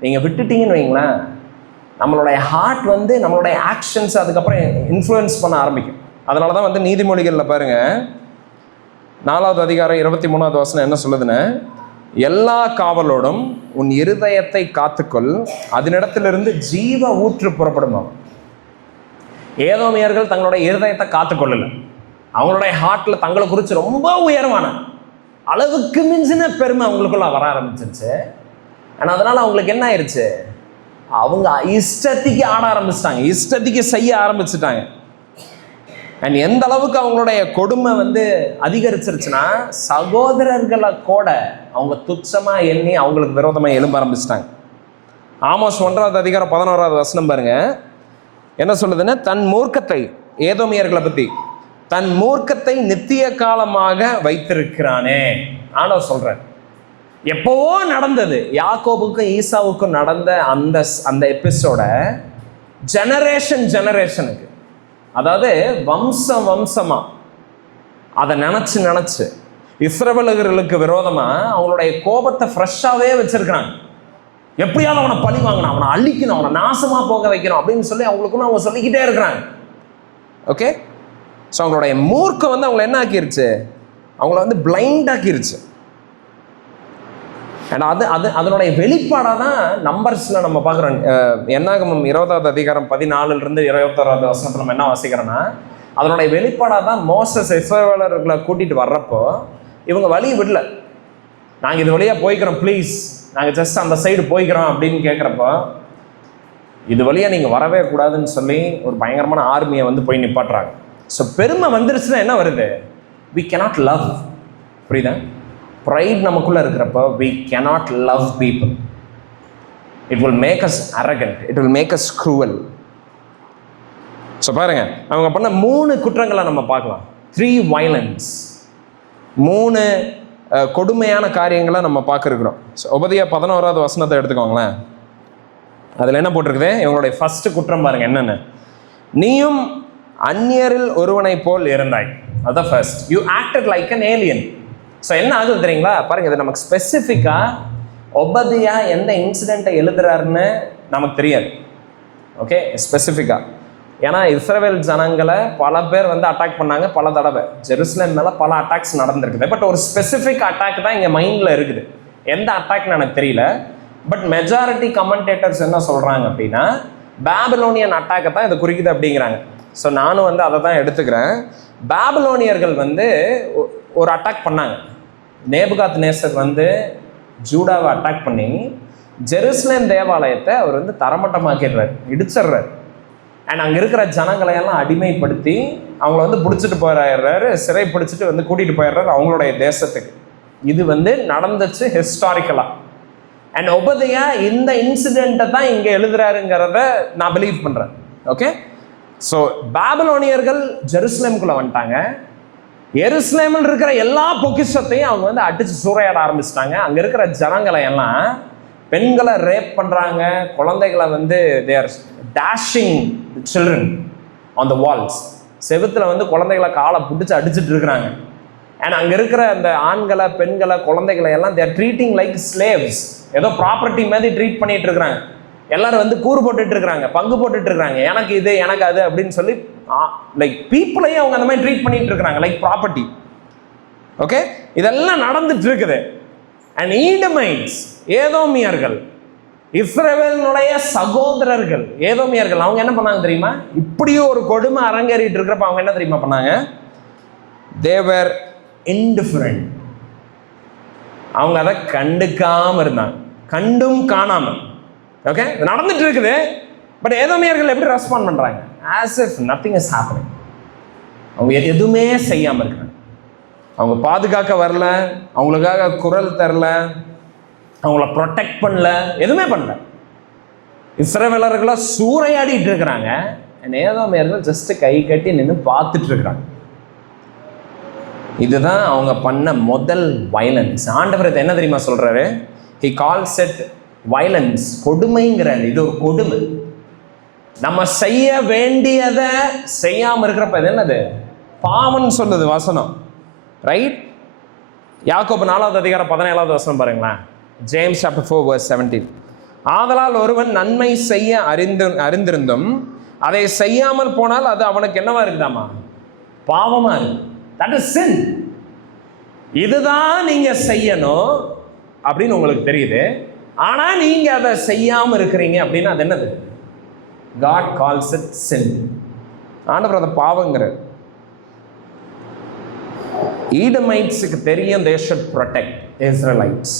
நீங்கள் விட்டுட்டீங்கன்னு வைங்களேன், நம்மளுடைய ஹார்ட் வந்து நம்மளுடைய ஆக்ஷன்ஸ் அதுக்கப்புறம் இன்ஃப்ளூயன்ஸ் பண்ண ஆரம்பிக்கும். அதனால தான் வந்து நீதிமொழிகளில் பாருங்கள் 4வது அதிகாரம் 23வது வசனம் என்ன சொல்லுதுன்னு, எல்லா காவலோடும் உன் இருதயத்தை காத்துக்கொள், அதனிடத்திலிருந்து ஜீவ ஊற்று புறப்படுமா. ஏதோமியர்கள் தங்களுடைய இருதயத்தை காத்துக்கொள்ளல, அவங்களுடைய ஹார்ட்ல தங்களை குறித்து ரொம்ப உயர்வான அளவுக்கு மிஞ்சின பெருமை அவங்களுக்குள்ள வர ஆரம்பிச்சிருச்சு. ஆனால் அதனால அவங்களுக்கு என்ன ஆயிடுச்சு? அவங்க இஷ்டத்துக்கு ஆட ஆரம்பிச்சிட்டாங்க, இஷ்டத்துக்கு செய்ய ஆரம்பிச்சுட்டாங்க. அண்ட் எந்த அளவுக்கு அவங்களுடைய கொடுமை வந்து அதிகரிச்சிருச்சுன்னா சகோதரர்களை கூட அவங்க துச்சமாக எண்ணி அவங்களுக்கு விரோதமாக எழும்ப ஆரம்பிச்சிட்டாங்க. ஆமோஸ் 1வது அதிகாரம் 11வது வசனம் பாருங்க, என்ன சொல்லுதுன்னா, தன் மூர்க்கத்தை, ஏதோமியர்களை பற்றி, தன் மூர்க்கத்தை நித்திய காலமாக வைத்திருக்கிறானே ஆண்டவர் சொல்றார். எப்போவோ நடந்தது யாக்கோபுக்கும் ஈசாவுக்கும் நடந்த அந்த எபிசோட ஜெனரேஷனுக்கு, அதாவது வம்சமா அதை நினைச்சு இஸ்ரவேலர்களுக்கு விரோதமா அவங்களுடைய கோபத்தை ஃப்ரெஷ்ஷாவே வச்சிருக்கிறாங்க. எப்படியாவது அவனை பழி வாங்கணும், அவனை அழிக்கணும், அவனை நாசமா போக வைக்கணும் அப்படின்னு சொல்லி அவங்களுக்குன்னு அவங்க சொல்லிக்கிட்டே இருக்கிறாங்க. ஓகே, ஸோ அவங்களுடைய மூர்க்கம் வந்து அவங்களை என்ன ஆக்கிருச்சு? அவங்கள வந்து பிளைண்ட் ஆக்கிருச்சு. அண்ட் அதனுடைய வெளிப்பாடாக தான் நம்பர்ஸில் நம்ம பார்க்குறோம். என்னாகமம் 20வது அதிகாரம் 14லிருந்து 21வது வசனத்தில் நம்ம என்ன வாசிக்கிறோன்னா, அதனுடைய வெளிப்பாடாக தான் மோசஸ் இஸ்ரவேலர்களை கூட்டிகிட்டு வர்றப்போ இவங்க வழி விடல, நாங்கள் இது வழியாக போய்க்கிறோம், ப்ளீஸ் நாங்கள் ஜஸ்ட் அந்த சைடு போய்க்கிறோம் அப்படின்னு கேட்குறப்போ, இது வழியாக நீங்கள் வரவே கூடாதுன்னு சொல்லி ஒரு பயங்கரமான ஆர்மியை வந்து போய் நிப்பாட்டுறாங்க. ஸோ பெருமை வந்துருச்சுன்னா என்ன வருது? we cannot love. புரியுதா? ப்ரைட் நமக்குள்ளே இருக்கிறப்போ we cannot love people. it will make us arrogant, it will make us cruel. So பாருங்க, அவங்க பண்ண 3 குற்றங்களை நம்ம பார்க்கலாம். 3 violence, 3 கொடுமையான காரியங்களை நம்ம பார்க்குறோம். ஸோ உபதியா 11வது வசனத்தை எடுத்துக்கோங்களேன். அதில் என்ன போட்டிருக்குது? இவங்களுடைய ஃபர்ஸ்ட் குற்றம் பாருங்க என்னென்ன. நீயும் அந்நியரில் ஒருவனை போல் இருந்தாய். அதான் first, you acted like an alien. So என்ன ஆகுது தெரியுங்களா? பாருங்க, இது நமக்கு ஸ்பெசிஃபிக்காக ஒபதியா எந்த இன்சிடெண்ட்டை எழுதுறாருன்னு நமக்கு தெரியாது. ஓகே, ஸ்பெசிஃபிக்காக. ஏன்னா இஸ்ரவேல் ஜனங்களை பல பேர் வந்து அட்டாக் பண்ணாங்க பல தடவை. ஜெருசலேம் மேலே பல அட்டாக்ஸ் நடந்திருக்குது. பட் ஒரு ஸ்பெசிஃபிக் அட்டாக் தான் இங்கே மைண்டில் இருக்குது. எந்த அட்டாக்னு எனக்கு தெரியல. பட் மெஜாரிட்டி கமெண்டேட்டர்ஸ் என்ன சொல்கிறாங்க அப்படின்னா பாபிலோனியன் அட்டாக்கை தான் இதை குறிக்குது அப்படிங்கிறாங்க. ஸோ நானும் வந்து அதை தான் எடுத்துக்கிறேன். பாபிலோனியர்கள் வந்து ஒரு அட்டாக் பண்ணாங்க. நேபுகாத் நேசர் வந்து ஜூடாவை அட்டாக் பண்ணி ஜெருசலேம் தேவாலயத்தை அவர் வந்து தரமட்டமாக்கிடுறாரு, இடிச்சிடுறாரு. அண்ட் அங்கே இருக்கிற ஜனங்களையெல்லாம் அடிமைப்படுத்தி அவங்கள வந்து பிடிச்சிட்டு போயிடுறாரு, சிறை பிடிச்சிட்டு வந்து கூட்டிகிட்டு போயிடுறாரு அவங்களுடைய தேசத்துக்கு. இது வந்து நடந்துச்சு ஹிஸ்டாரிக்கலாக. அண்ட் ஒபதியா இந்த இன்சிடெண்ட்டை தான் இங்கே எழுதுறாருங்கிறத நான் பிலீவ் பண்ணுறேன். ஓகே, ஸோ பாபிலோனியர்கள் ஜெருசலேமுக்குள்ளே வந்துட்டாங்க. எருசலேமில் இருக்கிற எல்லா பொக்கிஷத்தையும் அவங்க வந்து அடித்து சூறையாட ஆரம்பிச்சிட்டாங்க. அங்கே இருக்கிற ஜனங்களை எல்லாம் பெண்களை ரேப் பண்ணுறாங்க, குழந்தைகளை வந்து they are dashing children on the walls. செவுத்தில் வந்து குழந்தைகளை காலை பிடிச்சி அடிச்சுட்டு இருக்கிறாங்க. அண்ட் அங்கே இருக்கிற அந்த ஆண்களை, பெண்களை, குழந்தைகளை எல்லாம் they are treating like slaves. ஏதோ ப்ராப்பர்ட்டி மாதிரி ட்ரீட் பண்ணிட்டு இருக்கிறாங்க. எல்லாரும் வந்து கூறு போட்டுட்டு இருக்கிறாங்க, பங்கு போட்டுட்டு இருக்கிறாங்க, எனக்கு இது எனக்கு அது அப்படின்னு சொல்லி லைக் பீப்புளையும் அவங்க அந்த மாதிரி ட்ரீட் பண்ணிட்டு இருக்கிறாங்க லைக் ப்ராப்பர்ட்டி. ஓகே, இதெல்லாம் நடந்துட்டு இருக்குது. அண்ட் ஈடமைட்ஸ், ஏதோமியர்கள், இஸ்ரவேலினுடைய சகோதரர்கள் ஏதோமியர்கள், அவங்க என்ன பண்ணாங்க தெரியுமா? இப்படியும் ஒரு கொடுமை அரங்கேறிட்டு இருக்கிறப்ப அவங்க என்ன தெரியுமா பண்ணாங்க? they were indifferent. அவங்க அதை கண்டுக்காம இருந்தாங்க, கண்டும் காணாம. ஓகே, நடந்துட்டு இருக்குது. பட் ஏதோமியர்கள் எப்படி ரெஸ்பாண்ட் பண்றாங்க? as if nothing is happening. அவங்க எதுவுமே செய்யாம இருக்காங்க. அவங்க பாதுகாக்க வரல, அவங்களுக்காக குரல் தரல, அவங்கள ப்ரொடெக்ட் பண்ணல, எதுவுமே பண்ணல. இஸ்ரவேலர்களை சூறையாடிட்டு இருக்கிறாங்க. ஏதோமியர்கள் ஜஸ்ட் கை கட்டி நின்று பார்த்துட்டு இருக்கிறாங்க. இதுதான் அவங்க பண்ண முதல் வயலன்ஸ். ஆண்டவர் என்ன தெரியுமா சொல்றாரு? he calls it violence. கொடுமைங்கிறாரு. இது ஒரு கொடுமை. நம்ம செய்ய வேண்டியதை செய்யாம இருக்கிறப்ப இது என்னது? பாவம்னு சொல்லுது வசனம், ரைட்? யாக்கோபு 4வது அதிகாரம் 17வது வசனம் பாருங்களேன். James chapter 4 verse 17. ஆதலால் ஒருவன் நன்மை செய்ய அறிந்திருந்தும் அதை செய்யாமல் போனால் அது அவனுக்கு என்னவா இருக்குதாமா? பாவமா இருக்கு. that is sin. இதுதான் நீங்க செய்யணும் அப்படின்னு உங்களுக்கு தெரியுது, ஆனா நீங்க அதை செய்யாம இருக்கிறீங்க அப்படின்னா அது என்னது? God calls it sin. ஆண்டவர் அதை பாவங்கிறார். ஈடமைட்ஸுக்கு தெரியும் they should protect Israelites.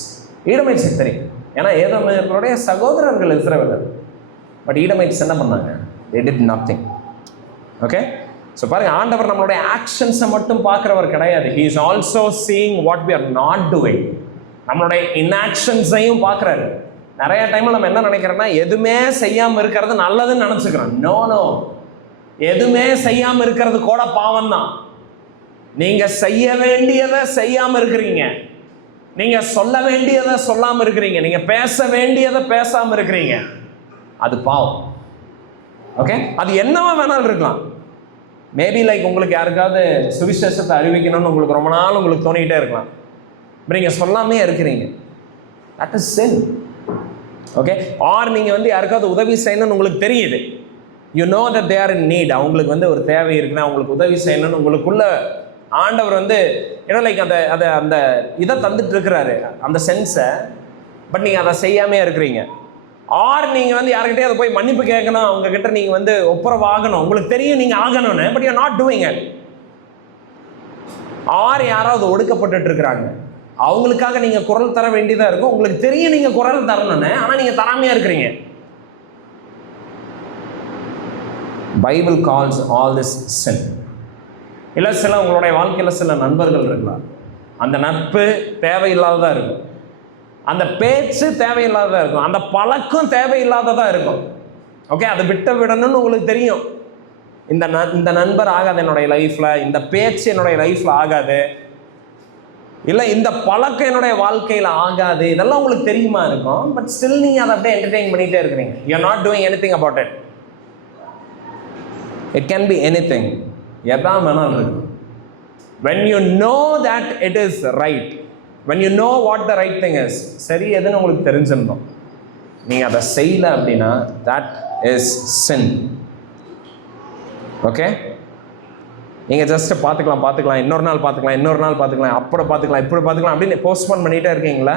ஈடமைட்ஸுக்கு தெரியும், ஏன்னா ஏதோமியர்களுடைய சகோதரர்கள் இஸ்ரவேலர். பட் ஈடமைட்ஸ் என்ன பண்ணாங்க? they did nothing. Okay, so பாருங்க, ஆண்டவர் நம்மளுடைய ஆக்ஷன்ஸை மட்டும் பார்க்குறவர் கிடையாது. he is also seeing what we are not doing. நம்மளுடைய இன்ஆக்ஷன்ஸையும் பார்க்குறாரு. நிறைய டைமில் நம்ம என்ன நினைக்கிறோன்னா, எதுவுமே செய்யாமல் இருக்கிறது நல்லதுன்னு நினச்சிக்கிறோம். நோ, எதுவுமே செய்யாமல் இருக்கிறது கூட பாவம் தான். நீங்கள் செய்ய வேண்டியதை செய்யாமல் இருக்கிறீங்க, நீங்கள் சொல்ல வேண்டியதை சொல்லாமல் இருக்கிறீங்க, நீங்கள் பேச வேண்டியதை பேசாமல் இருக்கிறீங்க, அது பாவம். ஓகே, அது என்னவா வேணாலும் இருக்கலாம். மேபி லைக் உங்களுக்கு யாருக்காவது சுவிசேஷத்தை அறிவிக்கணும்னு உங்களுக்கு ரொம்ப நாள் உங்களுக்கு தோணிக்கிட்டே இருக்கலாம். நீங்கள் சொல்லாமே இருக்கிறீங்க, that is sin. Okay, or நீங்கள் வந்து யாருக்காவது உதவி செய்யணும்னு உங்களுக்கு தெரியுது, you know that they are in need. அவங்களுக்கு வந்து ஒரு தேவை இருக்குன்னா அவங்களுக்கு உதவி செய்யணும்னு உங்களுக்குள்ள ஆண்டவர் வந்து ஏன்னா லைக் அந்த அதை அந்த இதை தந்துட்டு இருக்கிறாரு, அந்த சென்ஸை. பட் நீங்கள் அதை செய்யாமே இருக்கிறீங்க. ஆர் நீங்கள் வந்து யார்கிட்டே அதை போய் மன்னிப்பு கேட்கணும், அவங்க கிட்ட நீங்கள் வந்து ஒப்புரவாகணும், உங்களுக்கு தெரியும் நீங்கள் ஆகணும்னு, but you not doing it. Or யாராவது ஒடுக்கப்பட்டு இருக்கிறாங்க, அவங்களுக்காக நீங்கள் குரல் தர வேண்டியதாக இருக்கும், உங்களுக்கு தெரியும் நீங்கள் குரல் தரணும்னு, ஆனால் நீங்கள் தராமையா இருக்கிறீங்க. Bible calls all this sin. இல்லை சில உங்களுடைய வாழ்க்கையில் சில நண்பர்கள் இருக்கலாம், அந்த நட்பு தேவையில்லாததாக இருக்கும், அந்த பேச்சு தேவையில்லாததாக இருக்கும், அந்த பழக்கம் தேவையில்லாததாக இருக்கும். ஓகே, அதை விடணும்னு உங்களுக்கு தெரியும். இந்த நண்பர் ஆகாது என்னுடைய லைஃப்பில், இந்த பேச்சு என்னுடைய லைஃப்பில் ஆகாது, இல்லை இந்த பழக்கம் என்னுடைய வாழ்க்கையில் ஆகாது, இதெல்லாம் உங்களுக்கு தெரியுமா இருக்கும். பட் ஸ்டில் நீங்கள் அதை அப்படியே என்டர்டெயின் பண்ணிகிட்டே இருக்கிறீங்க. You are not doing anything about it. It can be anything, எதா வேணாலும் இருக்கு. when you know that it is right, when you know what the right thing is, சரி எதுன்னு உங்களுக்கு தெரிஞ்சிருந்தோம், நீங்கள் அதை செய்யல அப்படின்னா that is sin. ஓகே, நீங்கள் ஜஸ்ட் பார்த்துக்கலாம் இன்னொரு நாள் பார்த்துக்கலாம், அப்படி பார்த்துக்கலாம், இப்படி பார்த்துக்கலாம் அப்படின்னு போஸ்ட்போன் பண்ணிகிட்டே இருக்கீங்களா?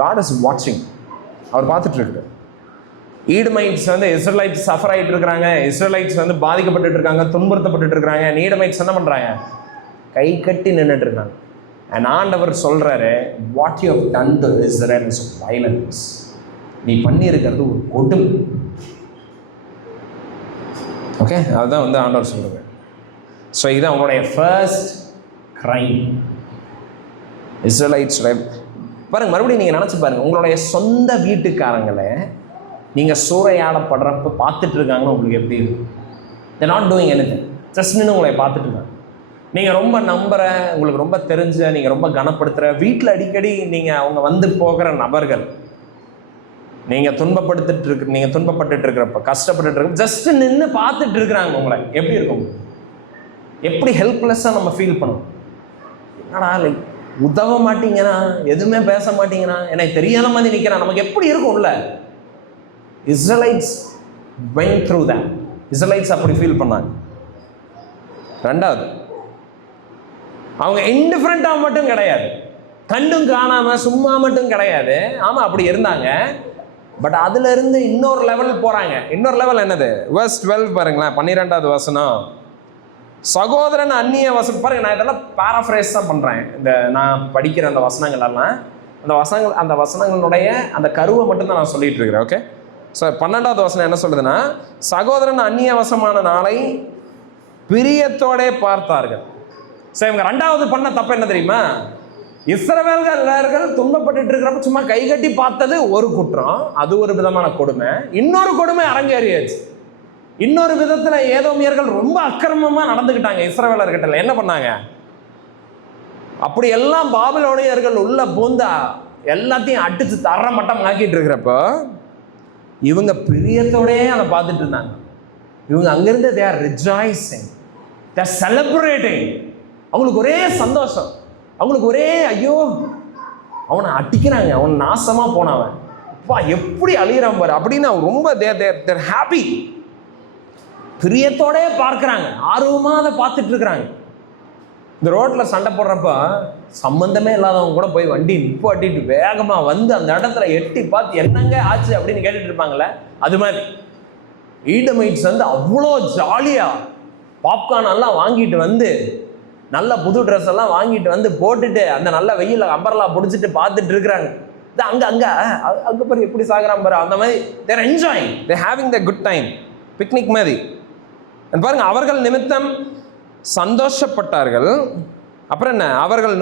காட் இஸ் வாட்சிங். அவர் பார்த்துட்டு இருக்காரு. ஈடமைட்ஸ் வந்து இஸ்ரேலைட்ஸ் சஃபர் ஆகிட்டு இருக்கிறாங்க, இஸ்ரேலைட்ஸ் வந்து பாதிக்கப்பட்டு இருக்காங்க, துன்புறுத்தப்பட்டு இருக்காங்க. ஈடமைட்ஸ் என்ன பண்ணுறாங்க? கை கட்டி நின்றுட்டு இருக்காங்க. அண்ட் ஆண்டவர் சொல்கிறாரு, what you have done to Israel is violence. நீ பண்ணியிருக்கிறது ஒரு கொடுமை. ஓகே, அதுதான் வந்து ஆண்டவர் சொல்கிறார். ஸோ இது அவங்களுடைய ஃபர்ஸ்ட் கிரைம். இஸ்ரேலைட்ஸ் பாருங்க, மறுபடியும் நீங்கள் நினச்சி பாருங்கள், உங்களுடைய சொந்த வீட்டுக்காரங்களை நீங்கள் சூறையாடப்படுறப்ப பார்த்துட்டு இருக்காங்கன்னு உங்களுக்கு எப்படி இருக்கும்? they're not doing anything, just நின்று உங்களை பார்த்துட்டு இருக்காங்க. நீங்கள் ரொம்ப நம்புகிற, உங்களுக்கு ரொம்ப தெரிஞ்ச, நீங்கள் ரொம்ப கனப்படுத்துகிற, வீட்டில் அடிக்கடி நீங்கள் அவங்க வந்து போகிற நபர்கள், நீங்கள் துன்பப்பட்டுட்டு இருக்கிறப்ப, கஷ்டப்பட்டுட்டு இருக்க, ஜஸ்ட் நின்று பார்த்துட்டு இருக்கிறாங்க உங்களை, எப்படி இருக்கும்? எப்படி ஹெல்ப்லெஸ்ஸாக நம்ம ஃபீல் பண்ணுவோம்? என்னடா லைக் உதவ மாட்டீங்கன்னா, எதுவுமே பேச மாட்டீங்கன்னா, எனக்கு தெரியாத மாதிரி நிற்கிறான், நமக்கு எப்படி இருக்கும்ல? Israelites went through that. Israelites அப்படி ஃபீல் பண்ணாங்க. ரெண்டாவது, அவங்க இன்டிஃபரண்டாக மட்டும் கிடையாது, கண்டும் காணாமல் சும்மா மட்டும் கிடையாது. ஆமாம், அப்படி இருந்தாங்க. பட் அதுல இருந்து இன்னொரு லெவல் போகிறாங்க. இன்னொரு லெவல் என்னது? verse 12 பாருங்களேன், 12வது வசனம். சகோதரன் அந்நிய வசனம். பாருங்க, நான் இதெல்லாம் பேராஃப்ரேஸ் தான் பண்ணுறேன். இந்த நான் படிக்கிற அந்த வசனங்கள் எல்லாம், அந்த வசனங்களுடைய அந்த கருவை மட்டும்தான் நான் சொல்லிட்டு இருக்கிறேன். ஓகே, ஸோ 12வது வசனம் என்ன சொல்லுதுன்னா, சகோதரன் அந்நிய வசமான நாளை பிரியத்தோட பார்த்தார்கள். ஸோ இவங்க ரெண்டாவது பண்ண தப்பு என்ன தெரியுமா? இஸ்ரவேலர்கள் துன்பப்பட்டு இருக்கிறப்ப சும்மா கைகட்டி பார்த்தது ஒரு குற்றம், அது ஒரு விதமான கொடுமை. இன்னொரு கொடுமை அரங்கேறியாச்சு. இன்னொரு விதத்துல ஏதோமியர்கள் ரொம்ப அக்கிரமமா நடந்துக்கிட்டாங்க இஸ்ரவேலர்கிட்ட. என்ன பண்ணாங்க? அப்படி எல்லாம் பாபிலோனியர்கள் உள்ள பூந்தா எல்லாத்தையும் அடிச்சு தர மட்டம் ஆக்கிட்டு இருக்கிறப்ப இவங்க பிரியத்தோடயே அதை பார்த்துட்டு இருந்தாங்க. இவங்க அங்கிருந்து they are rejoicing, they are celebrating. அவங்களுக்கு ஒரே சந்தோஷம், அவங்களுக்கு ஒரே ஐயோ அவனை அடிக்கிறாங்க, அவன் நாசமா போனவன், அப்பா எப்படி அழியிறான் பாரு அப்படின்னு ரொம்ப they're happy. பிரியத்தோட பார்க்குறாங்க, ஆர்வமாக அதை பார்த்துட்டு இருக்கிறாங்க. இந்த ரோட்டில் சண்டை போடுறப்ப சம்மந்தமே இல்லாதவங்க கூட போய் வண்டி நிப்பாட்டிட்டு வேகமாக வந்து அந்த இடத்துல எட்டி பார்த்து என்னங்க ஆச்சு அப்படின்னு கேட்டுட்டு இருப்பாங்களே, அது மாதிரி ஈடமைட்ஸ் வந்து அவ்வளோ ஜாலியாக பாப்கார்ன் எல்லாம் வாங்கிட்டு வந்து, நல்ல புது ட்ரெஸ் எல்லாம் வாங்கிட்டு வந்து போட்டுட்டு அந்த நல்ல வெயில அம்பர்லாம் பிடிச்சிட்டு பார்த்துட்டு இருக்கிறாங்க. அங்கே பாரு எப்படி சாகுறான் பாரு, அந்த மாதிரி they're enjoying, they're having the good time, picnic மாதிரி. பாருங்க, அவர்கள் நிமித்தம் சந்தோஷப்பட்டார்கள். அப்புறம் என்ன? அவர்கள்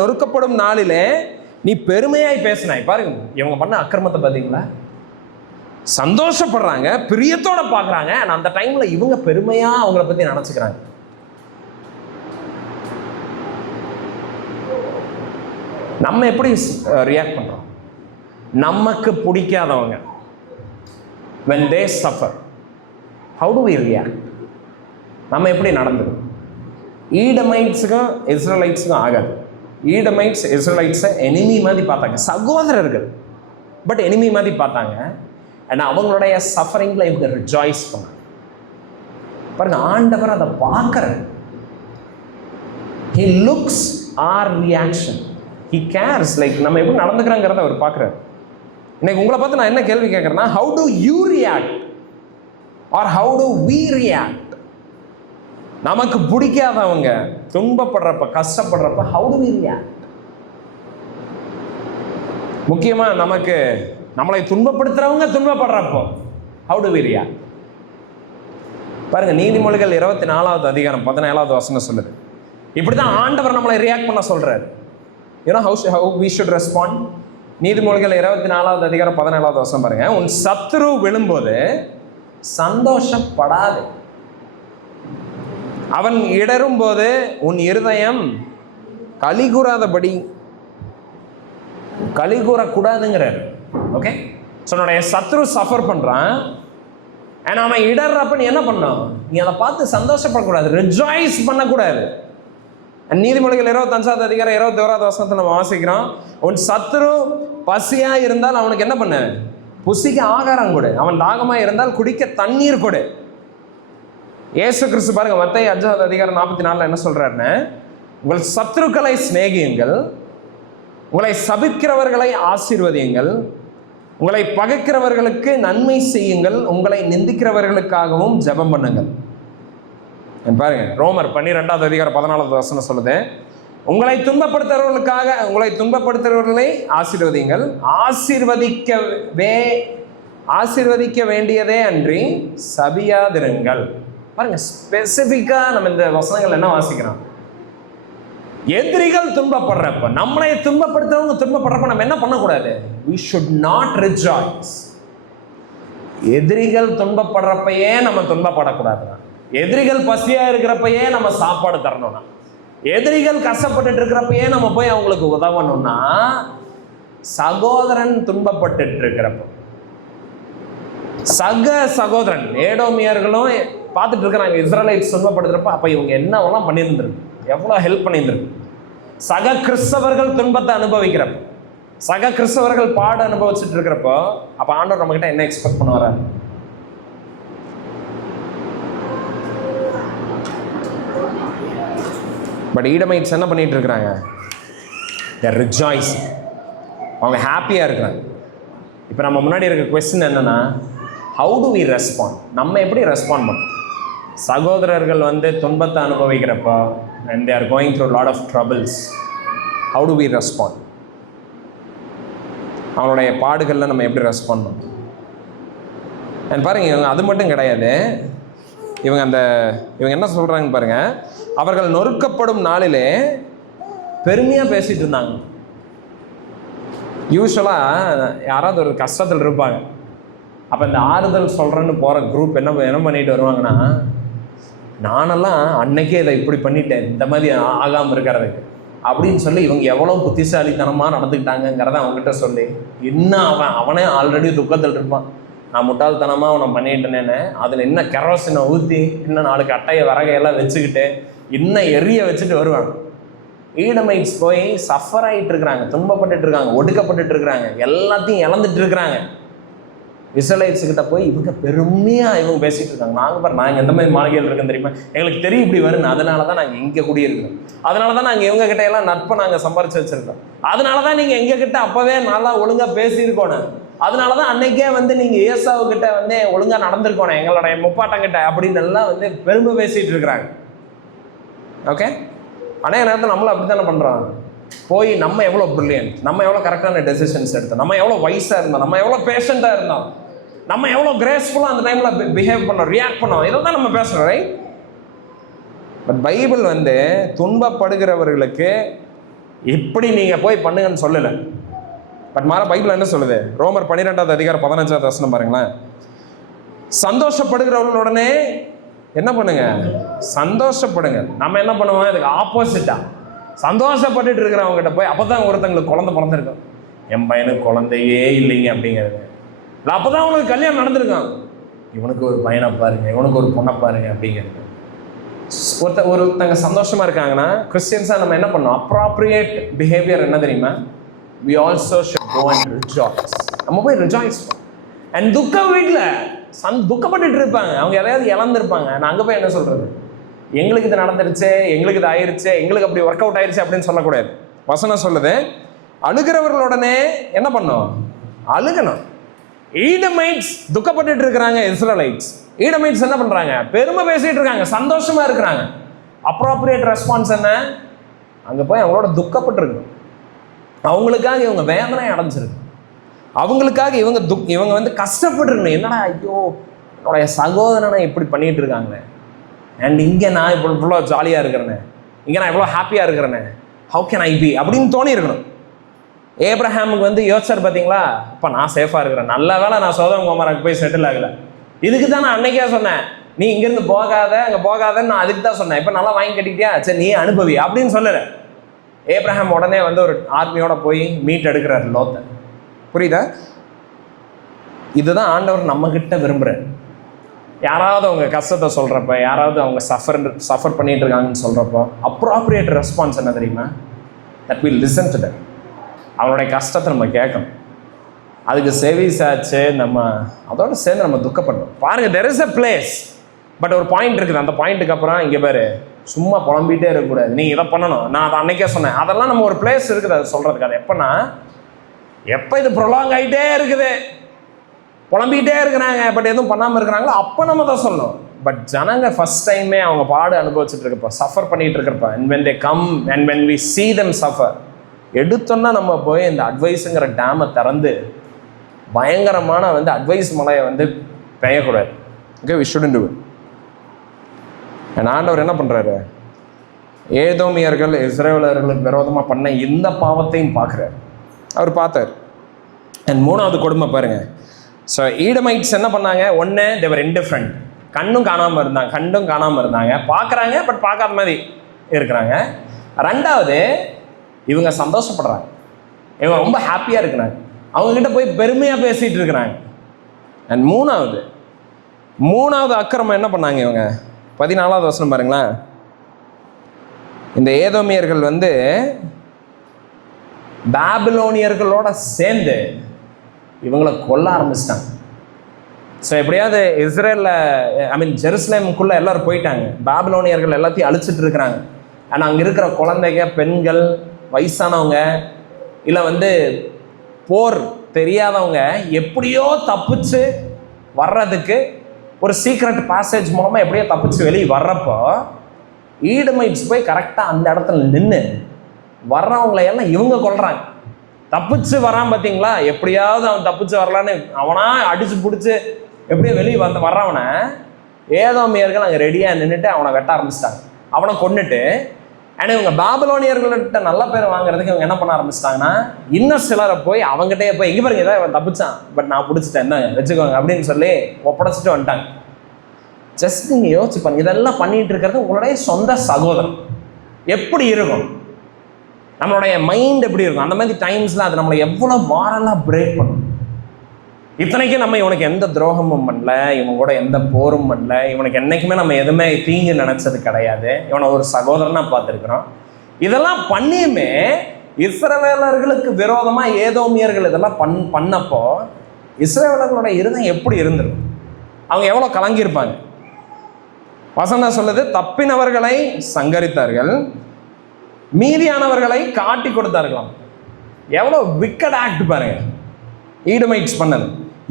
நொறுக்கப்படும் நாளிலே நீ பெருமையாய் பேசினாய். பாருங்க, இவங்க பண்ண அக்கிரமத்தை பார்த்தீங்களா? சந்தோஷப்படுறாங்க, பிரியத்தோட பார்க்குறாங்க. அந்த டைம்ல இவங்க பெருமையா அவங்கள பத்தி நினைச்சுக்கிறாங்க. நம்ம எப்படி ரியாக்ட் பண்றோம்? நமக்கு பிடிக்காதவங்க when they suffer, how do we react? நம்ம எப்படி நடந்தது? ஈடமைட்ஸுக்கும் இஸ்ரேலைட்ஸுக்கும் ஆகாது. ஈடமைட்ஸ் இஸ்ரேலைட்ஸை எனிமி மாதிரி பார்த்தாங்க, சகோதரர்கள், பட் எனிமி மாதிரி பார்த்தாங்க. ஏன்னா அவங்களுடைய சஃபரிங்கில் இவங்க ரிஜாய்ஸ் பண்ணாங்க. பாருங்க, ஆண்டவர் அதை பார்க்குறார். he looks our reaction, he cares. Like நம்ம எப்படி நடந்துக்கிறாங்கிறத அவர் பார்க்குறாரு. இன்னைக்கு உங்களை பார்த்து நான் என்ன கேள்வி கேட்குறேன்னா, how do you react or how do we react? நமக்கு பிடிக்காதவங்க துன்பப்படுறப்ப, கஷ்டப்படுறப்ப how do we react? முக்கியமா நம்மளை துன்பப்படுத்துறவங்க துன்பப்படுறப்போ how do we react? பாருங்க, நீதிமொழிகள் 24வது அதிகாரம் 17வது வசனம் சொல்லுது. இப்படிதான் ஆண்டவர் நம்மளை ரியாக்ட் பண்ண சொல்றாரு. you know how we should respond? நீதிமொழிகள் 24வது அதிகாரம் 17வது வசனம் பாருங்க. உன் சத்துரு விழும்போது சந்தோஷப்படாது, அவன் இடரும் போது உன் இருதயம் கலிகூறக்கூடாதுங்கிறார். ஓகே, உன்னுடைய சத்ரு சஃபர் பண்றான், அண்ட் அவன் இடர்றப்ப நீ என்ன பண்ணணும்? நீ அதை பார்த்து சந்தோஷப்படக்கூடாது, ரிஜாய்ஸ் பண்ணக்கூடாது. நீதிமொழிகள் 25வது அதிகாரம் 21வது வசனத்தை நம்ம வாசிக்கிறோம். உன் சத்ரு பசியா இருந்தால் அவனுக்கு என்ன பண்ணு? புசிக்க ஆகாரம் கொடு. அவன் தாகமாக இருந்தால் குடிக்க தண்ணீர் கொடு. இயேசு கிறிஸ்து பாருங்க, மத்தேயு 5வது அதிகாரம் 44 என்ன சொல்றாருன்னு, உங்கள் சத்துருக்களை சிநேகியுங்கள், உங்களை சபிக்கிறவர்களை ஆசீர்வதியுங்கள், உங்களை பகைக்கிறவர்களுக்கு நன்மை செய்யுங்கள், உங்களை நிந்திக்கிறவர்களுக்காகவும் ஜெபம் பண்ணுங்கள். பாருங்க, ரோமர் 12:14 சொல்லுது, உங்களை துன்பப்படுத்துகிறவர்களை ஆசீர்வதியுங்கள், ஆசீர்வதிக்க வேண்டியதே அன்றி சபியாதிருங்கள். பாருங்க, ஸ்பெசிபிக்கா நம்ம இந்த வசனங்கள் என்ன வாசிக்கிறோம்? எதிரிகள் துன்பப்படுறப்ப, நம்மளை துன்பப்படுத்துறவங்க துன்பப்படுறப்ப நம்ம என்ன பண்ணக்கூடாது? we should not rejoice. எதிரிகள் துன்பப்படுறப்பயே நம்ம துன்பப்படக்கூடாது. எதிரிகள் பசியா இருக்கிறப்பயே நம்ம சாப்பாடு தரணும்னா, எதிரிகள் கஷ்டப்பட்டு இருக்கிறப்பயே நம்ம போய் அவங்களுக்கு உதவணும்னா, சகோதரன் துன்பப்பட்டு இருக்கிறப்ப, சகோதரன் ஏடோமியர்களும் பார்த்துட்டு இருக்கிறாங்க இஸ்ரேலைட்ஸ் துன்பப்படுத்துறப்ப, அப்ப இவங்க என்னவெல்லாம் பண்ணியிருந்திருக்கு, எவ்வளவு ஹெல்ப் பண்ணியிருந்திருக்கு. சக கிறிஸ்தவர்கள் துன்பத்தை அனுபவிக்கிறப்ப, சக கிறிஸ்தவர்கள் பாடு அனுபவிச்சுட்டு இருக்கிறப்போ, அப்ப ஆண்டவர் நம்ம கிட்ட என்ன எக்ஸ்பெக்ட் பண்ணுவாரு? பட் ஈடமைட்ஸ் என்ன பண்ணிட்டு இருக்கிறாங்க? ரிஜாய்ஸிங், அவங்க ஹாப்பியாக இருக்கிறாங்க. இப்போ நம்ம முன்னாடி இருக்க கொஸ்டின் என்னன்னா, ஹவு டு வி ரெஸ்பாண்ட்? நம்ம எப்படி ரெஸ்பாண்ட் பண்ணோம்? சகோதரர்கள் துன்பத்தை அனுபவிக்கிறப்போ, and they are going through a lot of troubles, how do we respond? அவங்களுடைய பாடுகளில் நம்ம எப்படி ரெஸ்பாண்ட் பண்ணோம்? அண்ட் பாருங்க, இவங்க அது மட்டும் கிடையாது, இவங்க என்ன சொல்றாங்க பாருங்க, அவர்கள் நொறுக்கப்படும் நாளிலே பெருமையாக பேசிட்டு இருந்தாங்க. யூஸ்வலாக யாராவது ஒரு கஷ்டத்தில் இருப்பாங்க, அப்போ இந்த ஆறுதல் சொல்கிறேன்னு போகிற குரூப் என்ன பண்ணிட்டு வருவாங்கன்னா, நானெல்லாம் அன்னைக்கே இதை இப்படி பண்ணிட்டேன், இந்த மாதிரி ஆகாமல் இருக்கிறதுக்கு அப்படின்னு சொல்லி இவங்க எவ்வளோ புத்திசாலித்தனமாக நடந்துக்கிட்டாங்கிறத அவங்ககிட்ட சொல்லி, இன்னும் அவனே ஆல்ரெடி துக்கத்தில் இருப்பான், நான் முட்டாள்தனமாக அவனை பண்ணிட்டேனேன்னு அதில் இன்னும் கெரோசினை ஊற்றி இன்னும் 4 கட்டையை வரகையெல்லாம் வச்சுக்கிட்டு இன்னும் எரிய வச்சுட்டு வருவாங்க. ஈடமைட்ஸ் போய் சஃபர் ஆகிட்டு இருக்கிறாங்க, துன்பப்பட்டுட்டு இருக்காங்க, ஒடுக்கப்பட்டு இருக்கிறாங்க, எல்லாத்தையும் இழந்துட்டு இருக்கிறாங்க. இஸ்ரேலைட்ஸுக்கிட்ட போய் இவங்க பெருமையாக இவங்க பேசிகிட்டு இருக்காங்க, நாங்கள் எந்த மாதிரி மாளிகையில் இருக்குன்னு தெரியுமா, எங்களுக்கு தெரியும் இப்படி வருன்னு, அதனால தான் நாங்கள் இங்கே குடியிருக்கோம், அதனால தான் நாங்கள் இவங்க கிட்ட எல்லாம் நட்பை நாங்கள் சம்பாரிச்சு வச்சுருக்கோம், அதனால தான் நீங்கள் எங்ககிட்ட அப்போவே நல்லா ஒழுங்காக பேசியிருக்கோணும், அதனால தான் அன்னைக்கே நீங்கள் ஏசாவுக்கிட்ட ஒழுங்காக நடந்திருக்கோணும் எங்களுடைய முப்பாட்டங்கிட்ட அப்படின்னு எல்லாம் பெருமை பேசிகிட்டு இருக்கிறாங்க. ஓகே, அநேக நேரத்தில் நம்மளும் அப்படி தானே பண்ணுறோம். போய் நம்ம எவ்வளோ பிரில்லியன்ட், நம்ம எவ்வளோ கரெக்டான டெசிஷன்ஸ் எடுத்தோம், நம்ம எவ்வளோ வைஸாக இருந்தோம், நம்ம எவ்வளோ பேஷண்ட்டாக இருந்தோம், நம்ம எவ்வளோ கிரேஸ்ஃபுல்லாக அந்த டைமில் பிஹேவ் பண்ணோம், ரியாக்ட் பண்ணோம், இதை தான் நம்ம பேசுகிறோம், ரைட்? பட் பைபிள் துன்பப்படுகிறவர்களுக்கு இப்படி நீங்கள் போய் பண்ணுங்கன்னு சொல்லலை. பட் மாற பைபிள் என்ன சொல்லுது? ரோமர் 12:15 பாருங்களேன், சந்தோஷப்படுகிறவர்களுடனே என்ன பண்ணுங்க? சந்தோஷப்படுங்க. நம்ம என்ன பண்ணுவோம்? இதுக்கு ஆப்போசிட்டா சந்தோஷப்பட்டுட்டு இருக்கிறவங்ககிட்ட போய், அப்போதான் ஒருத்தங்களுக்கு குழந்தை பிறந்திருக்கும், என் பையனுக்கு குழந்தையே இல்லைங்க அப்படிங்கிறது, அப்போதான் அவனுக்கு கல்யாணம் நடந்திருக்கான், இவனுக்கு ஒரு பையனை பாருங்க, இவனுக்கு ஒரு பொண்ணை பாருங்க அப்படிங்கிறது. ஒருத்தங்க சந்தோஷமா இருக்காங்கன்னா, கிறிஸ்டியன்ஸா நம்ம என்ன பண்ணோம்? அப்ராப்ரியேட் பிஹேவியர் என்ன தெரியுமா? we also should go and rejoice. நம்ம போய் rejoice பண்ணோம். அண்ட் துக்கம் வீட்டில் துக்கப்பட்டு இருப்பாங்க, அவங்க எதையாவது இழந்திருப்பாங்க, நான் அங்கே போய் என்ன சொல்றது? எங்களுக்கு இது நடந்துருச்சு, எங்களுக்கு இது ஆயிடுச்சு, எங்களுக்கு அப்படி ஒர்க் அவுட் ஆயிடுச்சு அப்படின்னு சொல்லக்கூடாது. வசனம் சொல்லுது, அழுகிறவர்களுடனே என்ன பண்ணோம்? அழுகணும். ஈடமைட்ஸ் துக்கப்பட்டு இருக்கிறாங்க, இஸ்ரேலைட்ஸ். ஈடமைட்ஸ் என்ன பண்றாங்க? பெருமை பேசிட்டு இருக்காங்க, சந்தோஷமா இருக்கிறாங்க. அப்ராப்ரியேட் ரெஸ்பான்ஸ் என்ன? அங்க போய் அவங்களோட துக்கப்பட்டு இருக்கணும். அவங்களுக்காக இவங்க வேதனை அடைஞ்சிருக்கு, அவங்களுக்காக இவங்க கஷ்டப்பட்டுருக்கணும். என்னடா ஐயோ என்னுடைய சகோதரனை இப்படி பண்ணிட்டு இருக்காங்களே, அண்ட் இங்கே நான் இவ்வளோ ஜாலியாக இருக்கிறேனே, இங்கே நான் இவ்வளோ ஹாப்பியாக இருக்கிறேனே, ஹவு கேன் ஐ பி அப்படின்னு தோணி இருக்கணும். ஏப்ரஹாமுக்கு யோசிச்சார் பார்த்தீங்களா, இப்போ நான் சேஃபாக இருக்கிறேன், நல்ல வேலை நான் சோதோம் கோமராக்கு போய் செட்டில் ஆகலை. இதுக்கு தான் நான் அன்னைக்கே சொன்னேன், நீ இங்கேருந்து போகாத, அங்கே போகாதன்னு நான் அதுக்கு தான் சொன்னேன். இப்போ நல்லா வாங்கி கட்டிக்கிட்டியா, சரி நீ அனுபவி அப்படின்னு சொல்லலை. ஏப்ரஹாம் உடனே ஒரு ஆர்மியோட போய் மீட் எடுக்கிறார் லோத்தை. புரியுதா? இதுதான் ஆண்டவர் நம்ம கிட்ட விரும்புகிறார். யாராவது அவங்க கஷ்டத்தை சொல்கிறப்ப, யாராவது அவங்க சஃபர் பண்ணிட்டு இருக்காங்கன்னு சொல்கிறப்போ, அப்ராப்ரியேட் ரெஸ்பான்ஸ் என்ன தெரியுமா? That will listen to that. அவங்களுடைய கஷ்டத்தை நம்ம கேட்கணும், அதுக்கு செவிஸ் ஆச்சு, நம்ம அதோட சேர்ந்து நம்ம துக்கப்படணும். பாருங்க, there is a place. But ஒரு பாயிண்ட் இருக்குது, அந்த பாயிண்ட்டுக்கு அப்புறம் இங்கே பாரு, சும்மா புலம்பிகிட்டே இருக்கக்கூடாது, நீ இதை பண்ணணும், நான் அதை அன்னைக்கே சொன்னேன். அதெல்லாம் நம்ம ஒரு பிளேஸ் இருக்குது அது சொல்கிறதுக்கு. அது எப்போனா, எப்போ இது ப்ரொலாங் ஆகிட்டே இருக்குது, புலம்பிக்கிட்டே இருக்கிறாங்க, பட் எதுவும் பண்ணாமல் இருக்கிறாங்களோ அப்போ நம்ம தான் சொல்லணும். பட் ஜனங்க ஃபஸ்ட் டைமே அவங்க பாடு அனுபவிச்சுட்டு இருக்கப்போ, சஃபர் பண்ணிகிட்டு இருக்கிறப்ப, and when they come and when we see them suffer, எடுத்தோன்னா நம்ம போய் இந்த அட்வைஸுங்கிற டேமை திறந்து பயங்கரமான வந்து அட்வைஸ் மலையை வந்து பெய்யக்கூடாது. Okay, we shouldn't do it. என் ஆண்டவர் என்ன பண்ணுறாரு, ஏதோமியர்கள் இஸ்ரவேலர்களுக்கு விரோதமாக பண்ண இந்த பாவத்தையும் பார்க்குறாரு. அவர் பார்த்தார். அண்ட் மூணாவது கொடுமை பாருங்க. ஸோ ஈடமைட்ஸ் என்ன பண்ணாங்க, ஒன்று தேவர் இன்டிஃபரண்ட், கண்ணும் காணாமல் இருந்தாங்க, பார்க்குறாங்க பட் பார்க்காத மாதிரி இருக்கிறாங்க. ரெண்டாவது, இவங்க சந்தோஷப்படுறாங்க, இவங்க ரொம்ப ஹாப்பியாக இருக்கிறாங்க, அவங்கக்கிட்ட போய் பெருமையாக பேசிகிட்டு இருக்கிறாங்க. அண்ட் மூணாவது அக்கிரமம் என்ன பண்ணாங்க இவங்க, 14வது வசனம் பாருங்களேன். இந்த ஏதோமியர்கள் வந்து பாபிலோனியர்களோட சேர்ந்து இவங்களை கொல்ல ஆரம்பிச்சிட்டாங்க. ஸோ எப்படியாவது இஸ்ரேலில் ஜெருசலேமுக்குள்ளே எல்லோரும் போயிட்டாங்க, பாபிலோனியர்கள் எல்லாத்தையும் அழிச்சிட்டு இருக்கிறாங்க. ஆனால் அங்கே இருக்கிற குழந்தைங்க, பெண்கள், வயசானவங்க, இல்லை வந்து போர் தெரியாதவங்க எப்படியோ தப்பிச்சு வர்றதுக்கு ஒரு சீக்ரெட் பாசேஜ் மூலமாக எப்படியோ தப்பிச்சு வெளியே வர்றப்போ, ஈடமைட்ஸ் போய் கரெக்டாக அந்த இடத்துல நின்று வர்றவங்களை எல்லாம் இவங்க கொல்றாங்க. தப்பிச்சு வரான் பார்த்தீங்களா, எப்படியாவது அவன் தப்பிச்சு வரலான்னு அவனா அடிச்சு பிடிச்சி எப்படியோ வெளியே வர்றவனை ஏதோமியர்கள் அங்கே ரெடியாக நின்றுட்டு அவனை வெட்ட ஆரம்பிச்சிட்டாங்க, அவனை கொண்டுட்டு. ஆனால் இவங்க பாபிலோனியர்கள்ட்ட நல்ல பேர் வாங்குறதுக்கு இவங்க என்ன பண்ண ஆரம்பிச்சிட்டாங்கன்னா, இன்னும் சிலரை போய் அவங்ககிட்டயே போய், எங்கே பாருங்க இதான் இவன் தப்பிச்சான், பட் நான் பிடிச்சிட்டேன், என்ன வச்சுக்கோங்க அப்படின்னு சொல்லி ஒப்படைச்சிட்டு வந்துட்டாங்க. ஜஸ்ட் நீங்கள் யோசிச்சு பாருங்க, இதெல்லாம் பண்ணிட்டு இருக்கிறது உங்களுடைய சொந்த சகோதரன். எப்படி இருக்கும் நம்மளுடைய மைண்ட், எப்படி இருக்கும் அந்த மாதிரி டைம்ஸில்? அது நம்மளை எவ்வளோ மாரலாக பிரேக் பண்ணும். இத்தனைக்கும் நம்ம இவனுக்கு எந்த துரோகமும் பண்ணல, இவன் கூட எந்த போரும் பண்ணல, இவனுக்கு என்றைக்குமே நம்ம எதுவுமே தீங்கு நினச்சது கிடையாது, இவனை ஒரு சகோதரனாக பார்த்துருக்குறோம். இதெல்லாம் பண்ணியுமே இஸ்ரவேலர்களுக்கு விரோதமாக ஏதோமியர்கள் இதெல்லாம் பண்ணப்போ இஸ்ரவேலர்களோட இருதயம் எப்படி இருந்திருக்கும், அவங்க எவ்வளோ கலங்கியிருப்பாங்க. வசனம் சொல்லுது, தப்பினவர்களை சங்கரித்தார்கள், மீதியானவர்களை காட்டி கொடுத்தார்களாம். எவ்வளோ விக்கட் ஆக்ட் பாருங்க ஈடமைட்ஸ் பண்ணது.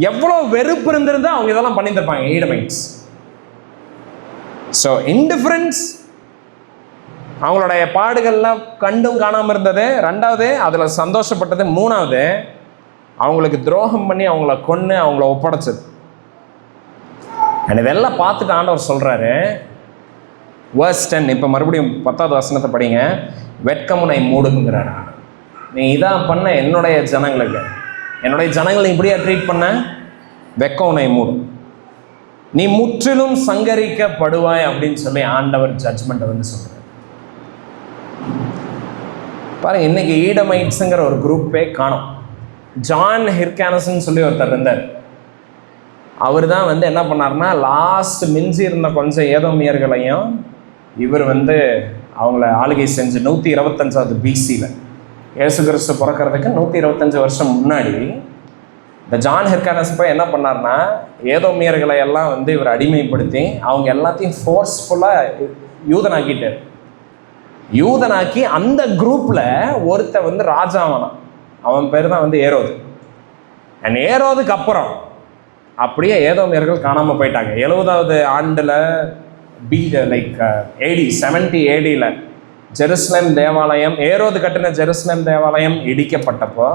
எவ்வளோ வெறுப்பு இருந்திருந்தா அவங்க இதெல்லாம் பண்ணியிருப்பாங்க ஈடமைட்ஸ். ஸோ இன்டிஃபரன்ஸ், அவங்களுடைய பாடுகள்லாம் கண்டும் காணாமல் இருந்தது. ரெண்டாவது, அதில் சந்தோஷப்பட்டது. மூணாவது, அவங்களுக்கு துரோகம் பண்ணி அவங்கள கொன்று அவங்கள ஒப்படைச்சது. இதெல்லாம் பார்த்துட்டு ஆண்டவர் சொல்கிறாரு, verse 10, இப்போ மறுபடியும் 10வது வசனத்தை படிங்க. வெட்கமுனை மூடுங்கிறார். நீ இதான் பண்ண என்னுடைய ஜனங்களை இப்படியா ட்ரீட் பண்ண, வெட்கம் உன்னை மூடும், நீ முற்றிலும் சங்கரிக்கப்படுவாய் அப்படின்னு சொல்லி ஆண்டவர் ஜட்ஜ்மெண்ட்டை வந்து சொல்கிறார். பாருங்க, இன்னைக்கு ஈடமைட்ஸுங்கிற ஒரு குரூப்பே காணும். ஜான் ஹிர்கானஸ்ன்னு சொல்லி ஒருத்தர் இருந்தார். அவர் தான் வந்து என்ன பண்ணார்னா, லாஸ்ட் மிஞ்சி இருந்த கொஞ்சம் ஏதோமியர்களையும் இவர் வந்து அவங்கள ஆளுகை செஞ்சு 125வது BCயில், இயேசு கிறிஸ்து பிறக்கிறதுக்கு 125 வருஷம் முன்னாடி இந்த ஜான் ஹிர்கானஸ் போய் என்ன பண்ணார்னா, ஏதோமியர்களை எல்லாம் வந்து இவர் அடிமைப்படுத்தி அவங்க எல்லாத்தையும் ஃபோர்ஸ்ஃபுல்லாக யூதனாக்கி அந்த குரூப்பில் ஒருத்த வந்து ராஜாவானான். அவன் பேர் தான் வந்து ஏரோது. அண்ட் ஏரோதுக்கு அப்புறம் அப்படியே ஏதோமியர்கள் காணாமல் போயிட்டாங்க. 70வது ஆண்டில் AD 70 ADயில் ஜெருசலேம் தேவாலயம், ஏரோது கட்டின ஜெருசலேம் தேவாலயம் இடிக்கப்பட்டப்போ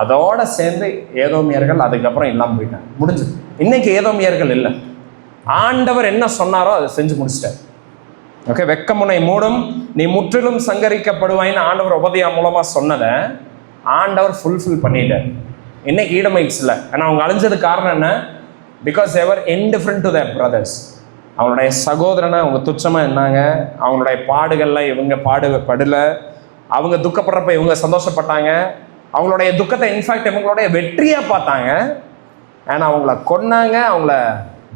அதோட சேர்ந்து ஏதோமியர்கள் அதுக்கப்புறம் இல்லாமல் போயிட்டாங்க, முடிஞ்சது. இன்னைக்கு ஏதோமியர்கள் இல்லை. ஆண்டவர் என்ன சொன்னாரோ அதை செஞ்சு முடிச்சிட்டார். ஓகே, வெட்கமுனை மூடும், நீ முற்றிலும் சங்கரிக்கப்படுவாயின்னு ஆண்டவர் உபதியா மூலமாக சொன்னதை ஆண்டவர் ஃபுல்ஃபில் பண்ணிட்டார். இன்னைக்கு ஈடமைட்ஸ் இல்லை. ஆனால் அவங்க அழிஞ்சதுக்கு காரணம் என்ன? Because they were indifferent to their brothers. அவங்களுடைய சகோதரனை அவங்க துச்சமாக இருந்தாங்க. அவங்களுடைய பாடுகளில் இவங்க பாடுபடலை. அவங்க துக்கப்படுறப்ப இவங்க சந்தோஷப்பட்டாங்க. அவங்களுடைய துக்கத்தை இன்ஃபேக்ட் இவங்களுடைய வெற்றியாக பார்த்தாங்க. ஏன்னா அவங்கள கொன்னாங்க, அவங்கள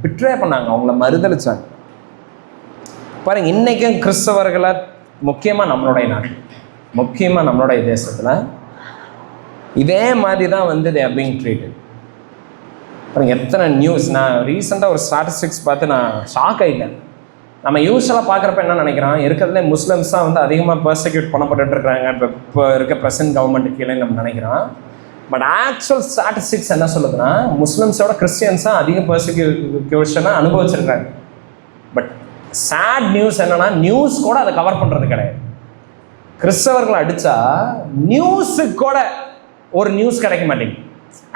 பிட்ரே பண்ணாங்க, அவங்கள மறுதளிச்சாங்க. பாருங்க, இன்றைக்கும் கிறிஸ்தவர்களை முக்கியமாக நம்மளுடைய நாட்டில், முக்கியமாக நம்மளுடைய தேசத்தில் இதே மாதிரி தான் வந்து they are being treated. பாருங்க, எத்தனை நியூஸ். நான் ரீசெண்டாக ஒரு ஸ்டாட்டிஸ்டிக்ஸ் பார்த்து நான் ஷாக் ஆகிட்டேன். நம்ம யூஸ்வலாக பார்க்குறப்ப என்ன நினைக்கிறோம், இருக்கிறதுலே முஸ்லிம்ஸ் தான் வந்து அதிகமாக பர்சிக்யூட் பண்ணப்பட்டு இருக்காங்க இப்போ இருக்க ப்ரெசன்ட் கவர்மெண்ட் கீழே நம்ம நினைக்கிறோம். பட் ஆக்சுவல் ஸ்டாட்டிஸ்டிக்ஸ் என்ன சொல்லுதுன்னா, முஸ்லிம்ஸோட கிறிஸ்டியன்ஸ் தான் அதிக பர்சிக்யூஷனாக அனுபவிச்சிருக்காங்க. பட் சேட் நியூஸ் என்னன்னா, நியூஸ் கூட அதை கவர் பண்ணுறது கிடையாது. கிறிஸ்தவர்களை அடித்தா நியூஸுக்கு கூட ஒரு நியூஸ் கிடைக்க மாட்டேங்குது.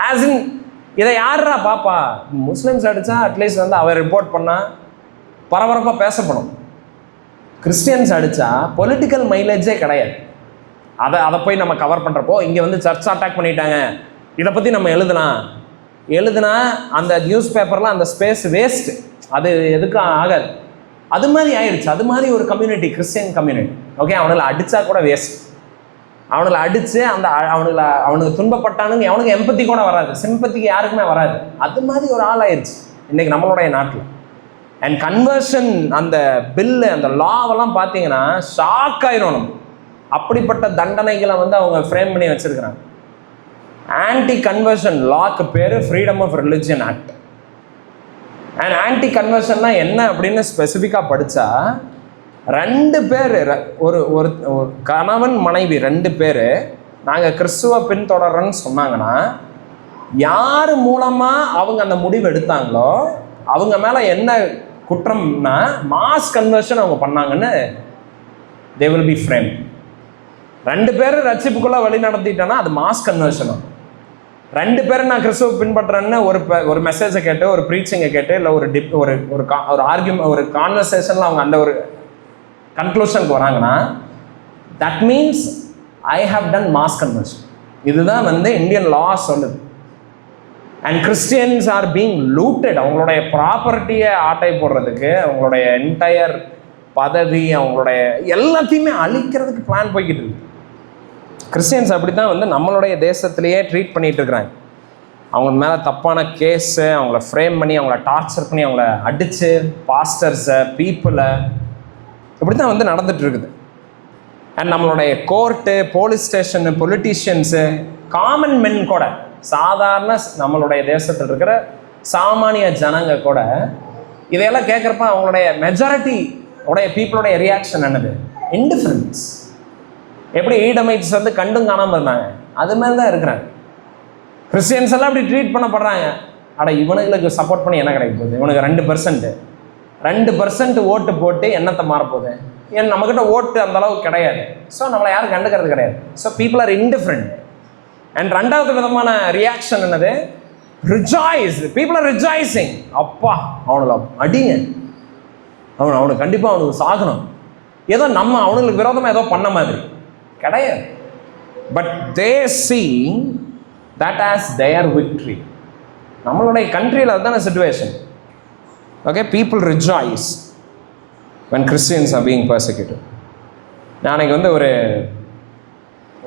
ஆஸ் இன் இதை யாரா பாப்பா, முஸ்லிம்ஸ் அடித்தா அட்லீஸ்ட் வந்து அவர் ரிப்போர்ட் பண்ணால் பரபரப்பாக பேசப்படும். கிறிஸ்டியன்ஸ் அடித்தா பொலிட்டிக்கல் மைலேஜே கிடையாது. அதை போய் நம்ம கவர் பண்ணுறப்போ, இங்கே வந்து சர்ச் அட்டாக் பண்ணிட்டாங்க, இதை பற்றி நம்ம எழுதுனா அந்த நியூஸ் பேப்பரில் அந்த ஸ்பேஸ் வேஸ்ட்டு, அது எதுக்கும் ஆகாது. அது மாதிரி ஆயிடுச்சு. அது மாதிரி ஒரு கம்யூனிட்டி, கிறிஸ்டியன் கம்யூனிட்டி. ஓகே, அவனுங்களை அடித்தா கூட வேஸ்ட். அவனுங்களை அடித்து அந்த அவனுக்கு துன்பப்பட்டானுங்க, அவனுக்கு எம்பத்தி கூட வராது, சிம்பத்திக்கு யாருக்குமே வராது. அது மாதிரி ஒரு ஆள் ஆயிடுச்சு இன்றைக்கி நம்மளுடைய நாட்டில். அண்ட் கன்வர்ஷன் அந்த பில்லு, அந்த லாவெல்லாம் பார்த்தீங்கன்னா ஷாக் ஆயிரும் நம்ம. அப்படிப்பட்ட தண்டனைகளை வந்து அவங்க ஃப்ரேம் பண்ணி வச்சுருக்கிறாங்க. ஆன்டி கன்வர்ஷன் லாக்கு பேர் freedom of religion act. And anti கன்வர்ஷன்னா என்ன அப்படின்னு ஸ்பெசிஃபிக்காக படித்தா, 2 பேர், ஒரு கணவன் மனைவி 2 பேர் நாங்கள் கிறிஸ்துவ பின்தொடர்றோன்னு சொன்னாங்கன்னா, யார் மூலமாக அவங்க அந்த முடிவு எடுத்தாங்களோ அவங்க மேலே என்ன குற்றம்னா, மாஸ் கன்வர்ஷன் அவங்க பண்ணாங்கன்னு தே வில் பி ஃப்ரேம். 2 பேர் ரட்சிப்புக்குள்ளே வழி நடத்திட்டோன்னா அது மாஸ் கன்வர்ஷனும். 2 பேர் நான் கிறிஸ்துவ பின்பற்றேன்னு ஒரு மெசேஜை கேட்டு, ஒரு ப்ரீச்சிங்கை கேட்டு, இல்லை ஒரு ஆர்கியூமெண்ட், ஒரு கான்வர்சேஷனில் அவங்க அந்த ஒரு கன்க்ளூஷனுக்கு வராங்கன்னா, that means I have done mass conversion. இதுதான் வந்து இந்தியன் லா சொல்லுது. And Christians are being looted. அவங்களுடைய ப்ராப்பர்ட்டியை ஆட்டை போடுறதுக்கு, அவங்களுடைய என்டையர் பதவி, அவங்களுடைய எல்லாத்தையுமே அழிக்கிறதுக்கு பிளான் போய்கிட்டு இருக்கு. கிறிஸ்டியன்ஸ் அப்படி தான் வந்து நம்மளுடைய தேசத்திலேயே ட்ரீட் பண்ணிகிட்டு இருக்கிறாங்க. அவங்க மேலே தப்பான கேஸு, அவங்கள ஃப்ரேம் பண்ணி, அவங்கள டார்ச்சர் பண்ணி, அவங்கள அடித்து, பாஸ்டர்ஸை, பீப்புளை, இப்படி தான் வந்து நடந்துட்டு இருக்குது. அண்ட் நம்மளுடைய court, police station, politicians, common men கூட, சாதாரண நம்மளுடைய தேசத்தில் இருக்கிற சாமானிய ஜனங்க கூட இதையெல்லாம் கேட்குறப்ப அவங்களுடைய மெஜாரிட்டி உடைய பீப்புளுடைய ரியாக்ஷன் என்னது? இன்டிஃபரன்ஸ். எப்படி ஈடமைட்ஸ் வந்து கண்டும் காணாமல் இருந்தாங்க, அது மாதிரி தான் இருக்கிறாங்க. கிறிஸ்டியன்ஸ் எல்லாம் அப்படி ட்ரீட் பண்ணப்படுறாங்க. இவனுங்களுக்கு சப்போர்ட் பண்ணி என்ன கிடைக்க போகுது? இவனுக்கு 2% ஓட்டு போட்டு என்னத்தை மாறப்போகுது? ஏன்னா நம்மக்கிட்ட ஓட்டு அந்த அளவுக்கு கிடையாது. ஸோ நம்மளை யாரும் கண்டுக்கிறது கிடையாது. So people are indifferent. And 2வது விதமான ரியாக்ஷன் என்னது? ரிஜாய்ஸ். People are rejoicing. அப்பா, அவனுக்கு அடிங்க, அவனுக்கு கண்டிப்பாக அவனுக்கு சாகணும், ஏதோ நம்ம அவனுங்களுக்கு விரோதமாக ஏதோ பண்ண மாதிரி கிடையாது. But they see that as their victory. நம்மளுடைய கண்ட்ரியில் அதுதான situation. Okay, people rejoice when Christians are being persecuted. நாளைக்கு வந்து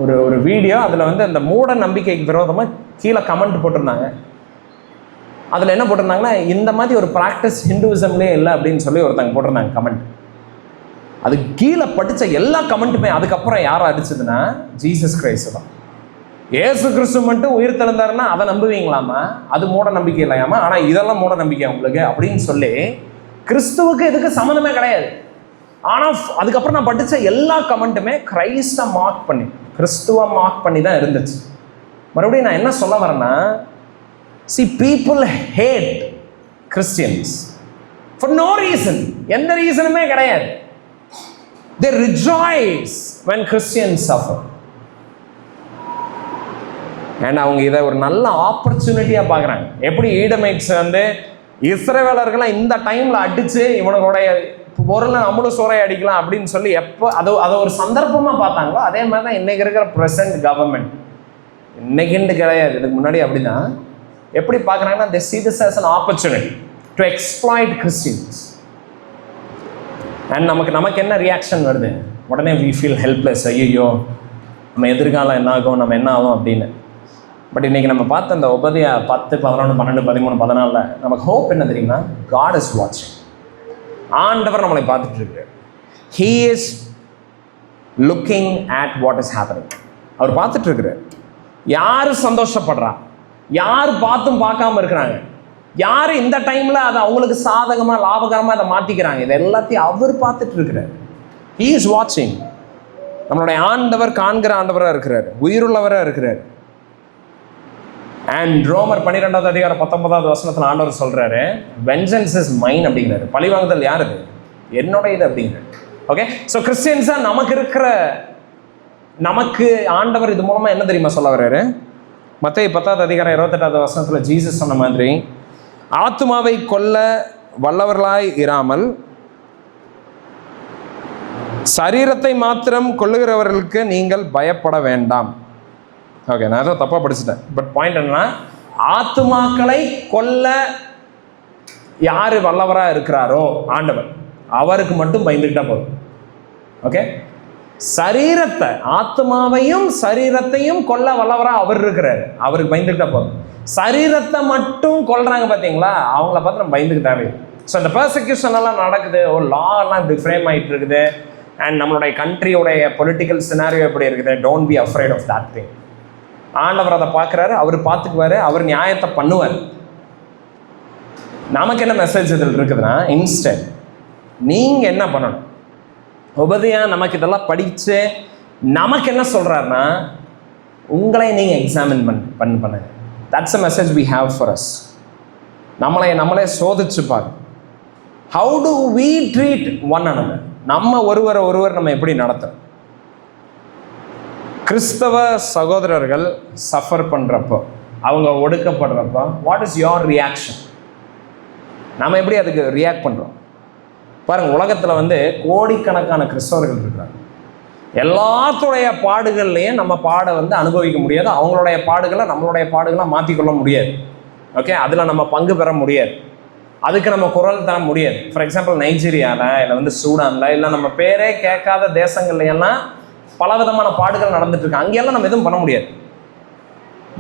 ஒரு வீடியோ, அதில் வந்து அந்த மூட நம்பிக்கைக்கு விரோதமாக கீழே கமெண்ட் போட்டிருந்தாங்க. அதில் என்ன போட்டிருந்தாங்கன்னா, இந்த மாதிரி ஒரு ப்ராக்டிஸ் ஹிந்துவிசம்லேயே இல்லை அப்படின்னு சொல்லி ஒருத்தங்க போட்டிருந்தாங்க கமெண்ட். அது கீழே படித்த எல்லா கமெண்ட்டுமே அதுக்கப்புறம் யாரும் அடிச்சதுன்னா ஜீசஸ் கிரைஸ்ட் தான். ஏசு கிறிஸ்து மட்டும் உயிர் தெழுந்தாருன்னா அதை நம்புவீங்களாமா? அது மூட நம்பிக்கை இல்லையாமா? ஆனால் இதெல்லாம் மூட நம்பிக்கை உங்களுக்கு அப்படின்னு சொல்லி கிறிஸ்துவுக்கு இதுக்கு சம்மந்தமே கிடையாது. ஆனால் அதுக்கப்புறம் நான் படித்த எல்லா கமெண்ட்டுமே கிரைஸ்டை மார்க் பண்ணி, கிறிஸ்துவை மார்க் பண்ணி தான் இருந்துச்சு. மறுபடியும் நான் என்ன சொல்ல வரேன்னா, see, people hate Christians for no reason. எந்த ரீசனுமே கிடையாது. They rejoice when Christians suffer. And அவங்க இதை ஒரு நல்ல ஆப்பர்ச்சுனிட்டியாக பார்க்குறாங்க. எப்படி ஈடமைட்ஸ் வந்து இஸ்ரவேலர்களை இந்த டைமில் அடித்து இவனுடைய பொருளை நம்மளும் சோறை அடிக்கலாம் அப்படின்னு சொல்லி எப்போ அதை ஒரு சந்தர்ப்பமாக பார்த்தாங்களோ, அதே மாதிரி தான் இன்றைக்கி இருக்கிற ப்ரெசன்ட் கவர்மெண்ட். இன்னைக்குன்னு கிடையாது, இதுக்கு முன்னாடி அப்படி தான். எப்படி பார்க்குறாங்கன்னா, they see this as an opportunity to exploit Christians. And நமக்கு என்ன ரியாக்ஷன் வருது? உடனே we feel helpless. ஐயோ, நம்ம எதிர்காலம் என்ன ஆகும், நம்ம என்ன ஆகும் அப்படின்னு. பட் இன்றைக்கி நம்ம பார்த்த அந்த உபதியா 10, 11, 12, 13, 14 நமக்கு ஹோப் என்ன தெரியுமா? God is watching. ஆண்டவர் நம்மளை பார்த்துட்டு இருக்கு. He is looking at what is happening. அவர் பார்த்துட்டு இருக்கிறார். யார் சந்தோஷப்படுறா, யார் பார்த்தும் பார்க்காம இருக்கிறாங்க, யார் இந்த டைம்ல அதை அவங்களுக்கு சாதகமா லாபகரமா அதை மாத்திக்கிறாங்க, இது எல்லாத்தையும் அவர் பார்த்துட்டு இருக்கிறார். He is watching. நம்மளுடைய ஆண்டவர் காண்கிற ஆண்டவரா இருக்கிறார், உயிருள்ளவரா இருக்கிறார். அண்ட் ரோமர் 12வது அதிகாரம் 19வது வசனத்துல ஆண்டவர் சொல்றாரு, வெஞ்சன்ஸ் இஸ் மைன் அப்படிங்கிறாரு. பழிவாங்குதல் யாருது? என்னுடையது அப்படிங்கிறாரு. ஓகே, ஸோ கிறிஸ்டியன்ஸா நமக்கு ஆண்டவர் இது மூலமா என்ன தெரியுமா சொல்ல வர்றாரு? மத்தேயு 10வது அதிகாரம் 28வது வசனத்துல ஜீசஸ் சொன்ன மாதிரி, ஆத்துமாவை கொல்ல வல்லவர்களாய் இராமல் சரீரத்தை மாத்திரம் கொல்லுகிறவர்களுக்கு நீங்கள் பயப்பட வேண்டாம். ஓகே, நான் ஏதோ தப்பா படிச்சுட்டேன். பட் பாயிண்ட் என்னன்னா, ஆத்துமாக்களை கொல்ல யாரு வல்லவரா இருக்கிறாரோ ஆண்டவர், அவருக்கு மட்டும் பயந்துக்கிட்டா போதும். ஓகே, சரீரத்தை, ஆத்மாவையும் சரீரத்தையும் கொல்ல வல்லவரா அவர் இருக்கிறாரு, அவருக்கு பயந்துக்கிட்டா போதும். சரீரத்தை மட்டும் கொல்றாங்க பார்த்தீங்களா, அவங்கள பார்த்து நம்ம பயந்துக்கிட்டாவே. ஸோ இந்த பெர்சிக்யூஷன் எல்லாம் நடக்குது, ஒரு லா எல்லாம் இப்படி ஃப்ரேம் ஆகிட்டு இருக்குது, அண்ட் நம்மளுடைய கண்ட்ரியோடைய பொலிட்டிக்கல் சினாரியோ எப்படி இருக்குது. Don't be afraid of that thing. ஆண்டவர் அதை பார்க்குறாரு, அவர் பார்த்துக்குவாரு, அவர் நியாயத்தை பண்ணுவார். நமக்கு என்ன மெசேஜ் இதில் இருக்குதுன்னா, இன்ஸ்டன்ட் நீங்கள் என்ன பண்ணணும்? உபதியா நமக்கு இதெல்லாம் படித்து நமக்கு என்ன சொல்கிறாருன்னா, உங்களை நீங்கள் எக்ஸாமின் பண்ணுங்க. That's a message we have for us. நம்மளே சோதிச்சு பாருங்க. How do we treat one another? நம்ம ஒருவர் நம்ம எப்படி நடத்துறோம்? கிறிஸ்தவ சகோதரர்கள் சஃபர் பண்ணுறப்போ, அவங்க ஒடுக்கப்படுறப்போ, வாட் இஸ் யோர் ரியாக்ஷன்? நம்ம எப்படி அதுக்கு ரியாக்ட் பண்ணுறோம் பாருங்கள். உலகத்தில் கோடிக்கணக்கான கிறிஸ்தவர்கள் இருக்கிறாங்க. எல்லாத்துடைய பாடுகள்லையும் நம்ம பாடை அனுபவிக்க முடியாது. அவங்களுடைய பாடுகளை நம்மளுடைய பாடுகளாக மாற்றிக்கொள்ள முடியாது. ஓகே, அதில் நம்ம பங்கு பெற முடியாது. அதுக்கு நம்ம குரல் தர முடியாது. ஃபார் எக்ஸாம்பிள், நைஜீரியாவில் இல்லை சூடானில் இல்லை நம்ம பேரே கேட்காத தேசங்கள்லையெல்லாம் பல விதமான பாடுகள் நடந்துட்டு இருக்கு. அங்கெல்லாம் நம்ம எதுவும் பண்ண முடியாது.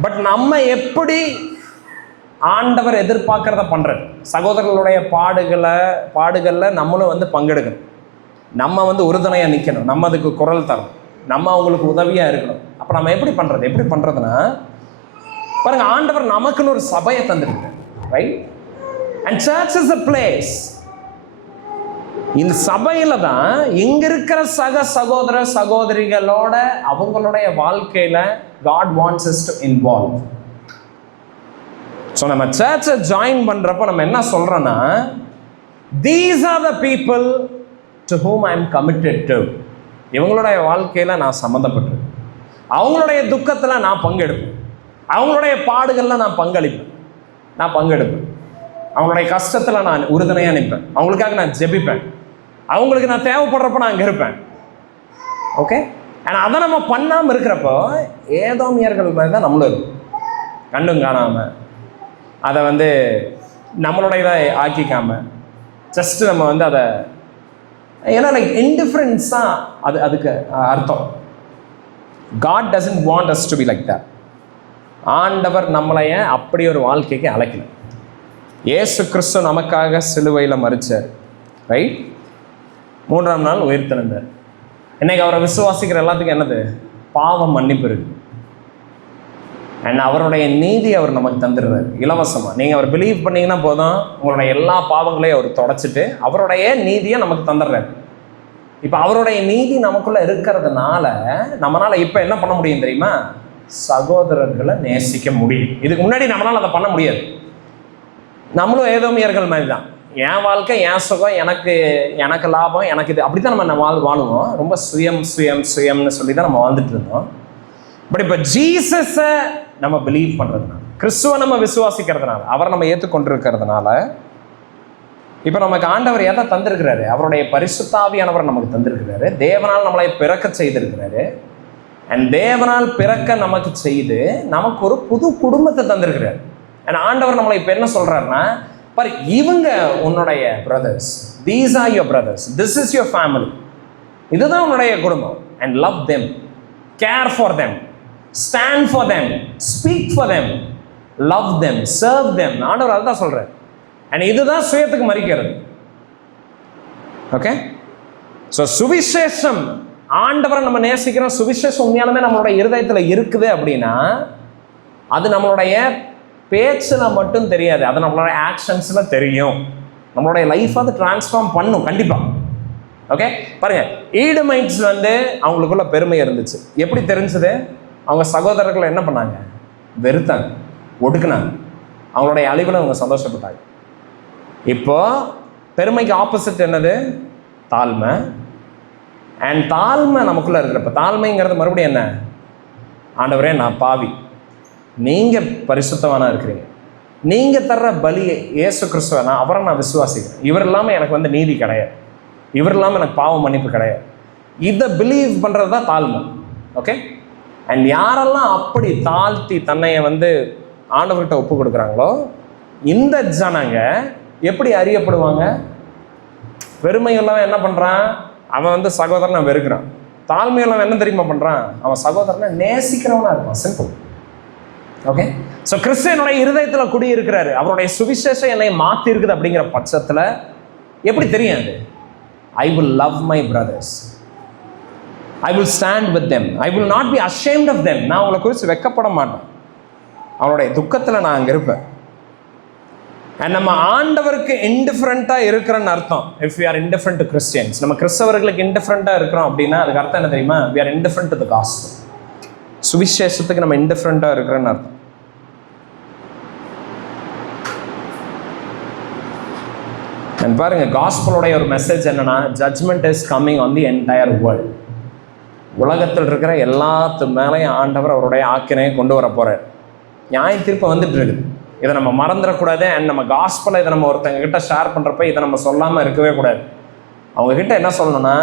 பட் நம்ம எப்படி ஆண்டவர் எதிர்பார்க்கறத பண்றது, சகோதரர்களுடைய பாடுகளில் நம்மளும் பங்கெடுக்கணும். நம்ம உறுதுணையாக நிற்கணும், நம்ம அதுக்கு குரல் தரணும், நம்ம அவங்களுக்கு உதவியாக இருக்கணும். அப்போ நம்ம எப்படி பண்ணுறதுன்னா பாருங்க, ஆண்டவர் நமக்குன்னு ஒரு சபையை தந்துருக்கு, right? And church is a place. இந்த சபையில தான் இங்க இருக்கிற சகோதர சகோதரிகளோட அவங்களுடைய வாழ்க்கையில God wants us to involve. So நம்ம சர்ச்சை ஜாயின் பண்றப்போ நம்ம என்ன சொல்றோம்னா, these are the people to whom I am committed to. இவங்களுடைய வாழ்க்கையில நான் சம்மந்தப்பட்டிருக்கேன், அவங்களுடைய துக்கத்தில் நான் பங்கெடுப்பேன், அவங்களுடைய பாடுகளில் நான் பங்கெடுப்பேன், அவங்களுடைய கஷ்டத்தில் நான் உறுதுணையாக நிற்பேன், அவங்களுக்காக நான் ஜெபிப்பேன், அவங்களுக்கு நான் தேவைப்படுறப்ப நான் அங்கே இருப்பேன். ஓகே, ஆனால் அதை நம்ம பண்ணாமல் இருக்கிறப்போ ஏதோமியர்கள் மாதிரி தான் நம்மளும் இருக்கும். கண்டும் காணாமல் அதை நம்மளுடைய இதை ஆக்கிக்காமல் ஜஸ்ட்டு நம்ம அதை, ஏன்னா இன்டிஃபரன்ஸ் தான் அதுக்கு அர்த்தம். God doesn't want us to be like that. ஆண்டவர் நம்மளைய அப்படி ஒரு வாழ்க்கைக்கு அழைக்கல. இயேசு கிறிஸ்து நமக்காக சிலுவையில் மரிச்சார், ரைட்? 3ஆம் நாள் உயிர்த்தெழுந்தார். இன்னைக்கு அவரை விசுவாசிக்கிற எல்லாத்துக்கும் என்னது? பாவம் மன்னிப்பு இருக்கு. அண்ட் அவருடைய நீதி அவர் நமக்கு தந்துடுறாரு இலவசமாக. நீங்கள் அவர் பிலீவ் பண்ணீங்கன்னா போதும், உங்களுடைய எல்லா பாவங்களையும் அவர் தொடச்சிட்டு அவருடைய நீதியை நமக்கு தந்துடுறாரு. இப்போ அவருடைய நீதி நமக்குள்ளே இருக்கிறதுனால நம்மளால் இப்போ என்ன பண்ண முடியும் தெரியுமா? சகோதரர்களை நேசிக்க முடியும். இதுக்கு முன்னாடி நம்மளால் அதை பண்ண முடியாது. நம்மளும் ஏதோமியர்கள் மாதிரி தான். என் வாழ்க்கை, என் சுகம், எனக்கு லாபம், எனக்கு இது, அப்படி தான் நம்ம வாழுவோம். ரொம்ப சுயம்னு சொல்லி தான் நம்ம வாழ்ந்துட்டு இருந்தோம். பட் இப்போ ஜீசஸை நம்ம பிலீவ் பண்ணுறதுனால, கிறிஸ்துவை நம்ம விசுவாசிக்கிறதுனால, அவரை நம்ம ஏற்றுக்கொண்டிருக்கிறதுனால, இப்போ நமக்கு ஆண்டவர் எதை தந்திருக்கிறாரு? அவருடைய பரிசுத்தாவியானவர் நமக்கு தந்திருக்கிறாரு. தேவனால் நம்மளை பிறக்க செய்திருக்கிறாரு. அண்ட் தேவனால் பிறக்க நமக்கு செய்து நமக்கு ஒரு புது குடும்பத்தை தந்திருக்கிறார். அண்ட் ஆண்டவர் நம்மளை இப்போ என்ன சொல்றாருன்னா, பாரு, இவங்க உன்னுடைய brothers, these are your brothers, this is your family, இதுதான் உன்னுடைய குடும்பம். And love them, care for them, stand for them, speak for them, love them, serve them. ஆண்டவர் அதுதான் சொல்றாரு. அண்ட் இதுதான் சுயத்துக்கு மறிக்கிறது. ஓகே, ஸோ சுவிசேஷம், ஆண்டவரை நம்ம நேசிக்கிறோம், சுவிசேஷம் உண்மையாலுமே நம்மளுடைய இருதயத்தில் இருக்குது அப்படின்னா அது நம்மளுடைய பேச்சில் மட்டும் தெரியாது, அது நம்மளோட ஆக்ஷன்ஸில் தெரியும். நம்மளுடைய லைஃப் அது டிரான்ஸ்ஃபார்ம் பண்ணும் கண்டிப்பாக. ஓகே, பாருங்க, ஈடமைட்ஸ் வந்து அவங்களுக்குள்ள பெருமை இருந்துச்சு. எப்படி தெரிஞ்சது? அவங்க சகோதரர்களை என்ன பண்ணாங்க? வெறுத்தாங்க, ஒடுக்குனாங்க. அவங்களுடைய அழிவில் அவங்க சந்தோஷப்பட்டாங்க. இப்போ பெருமைக்கு ஆப்போசிட் என்னது? தாழ்மை. அண்ட் தாழ்மை நமக்குள்ளே இருக்கிறப்ப, தாழ்மைங்கிறது மறுபடியும் என்ன? ஆண்டவரே நான் பாவி, நீங்கள் பரிசுத்தவானா இருக்கிறீங்க, நீங்கள் தர்ற பலி இயேசு கிறிஸ்துவ அவரை நான் விசுவாசிக்கிறேன், இவர் இல்லாமல் எனக்கு வந்து நீதி கிடையாது, இவர் இல்லாமல் எனக்கு பாவ மன்னிப்பு கிடையாது. இதை பிலீவ் பண்ணுறது தான் தாழ்மை. ஓகே, அண்ட் யாரெல்லாம் அப்படி தாழ்த்தி தன்னைய வந்து ஆண்டவர்கிட்ட ஒப்பு கொடுக்குறாங்களோ இந்த ஜனங்க எப்படி அறியப்படுவாங்க? பெருமையெல்லாம் என்ன பண்ணுறான்? அவன் வந்து சகோதரனை வெறுக்கிறான். தாழ்மையெல்லாம் என்ன தெரியுமா பண்ணுறான்? அவன் சகோதரனை நேசிக்கிறவனா இருப்பான். சிம்பிள். ஓகே, ஸோ கிறிஸ்துவனுடைய இருதயத்தில் குடியிருக்கிறாரு, அவருடைய சுவிசேஷம் என்னை மாற்றி இருக்குது அப்படிங்கிற பட்சத்தில் எப்படி தெரியாது? I will love my brothers, I will stand with them, I will not be ashamed of them. நான் அவங்களை குறித்து வெக்கப்பட மாட்டேன், அவனுடைய துக்கத்தில் நான் அங்கே இருப்பேன். அண்ட் நம்ம ஆண்டவருக்கு இன்டிஃபரண்ட்டாக இருக்கிறன்னு அர்த்தம். If we are indifferent to Christians, நம்ம கிறிஸ்தவர்களுக்கு இன்டிஃபரண்ட்டாக இருக்கிறோம் அப்படின்னா அதுக்கு அர்த்தம் என்ன தெரியுமா? We are indifferent to the gospel. சுவிசேஷத்துக்கு நம்ம இன்டிஃபரண்ட்டாக இருக்கிறன்னு அர்த்தம். அண்ட் பாருங்க, காஸ்பலோடைய ஒரு மெசேஜ் என்னன்னா, judgment is coming on the entire world. உலகத்தில் இருக்கிற எல்லாத்து மேலேயும் ஆண்டவர் அவருடைய ஆக்கினையை கொண்டு வர போகிறார். நியாய தீர்ப்பு வந்துட்டு இருக்குது. இதை நம்ம மறந்துடக்கூடாது. அண்ட் நம்ம காஸ்பலை இதை நம்ம ஒருத்தங்க கிட்ட ஷேர் பண்ணுறப்ப இதை நம்ம சொல்லாமல் இருக்கவே கூடாது. அவங்கக்கிட்ட என்ன சொல்லணும்னா,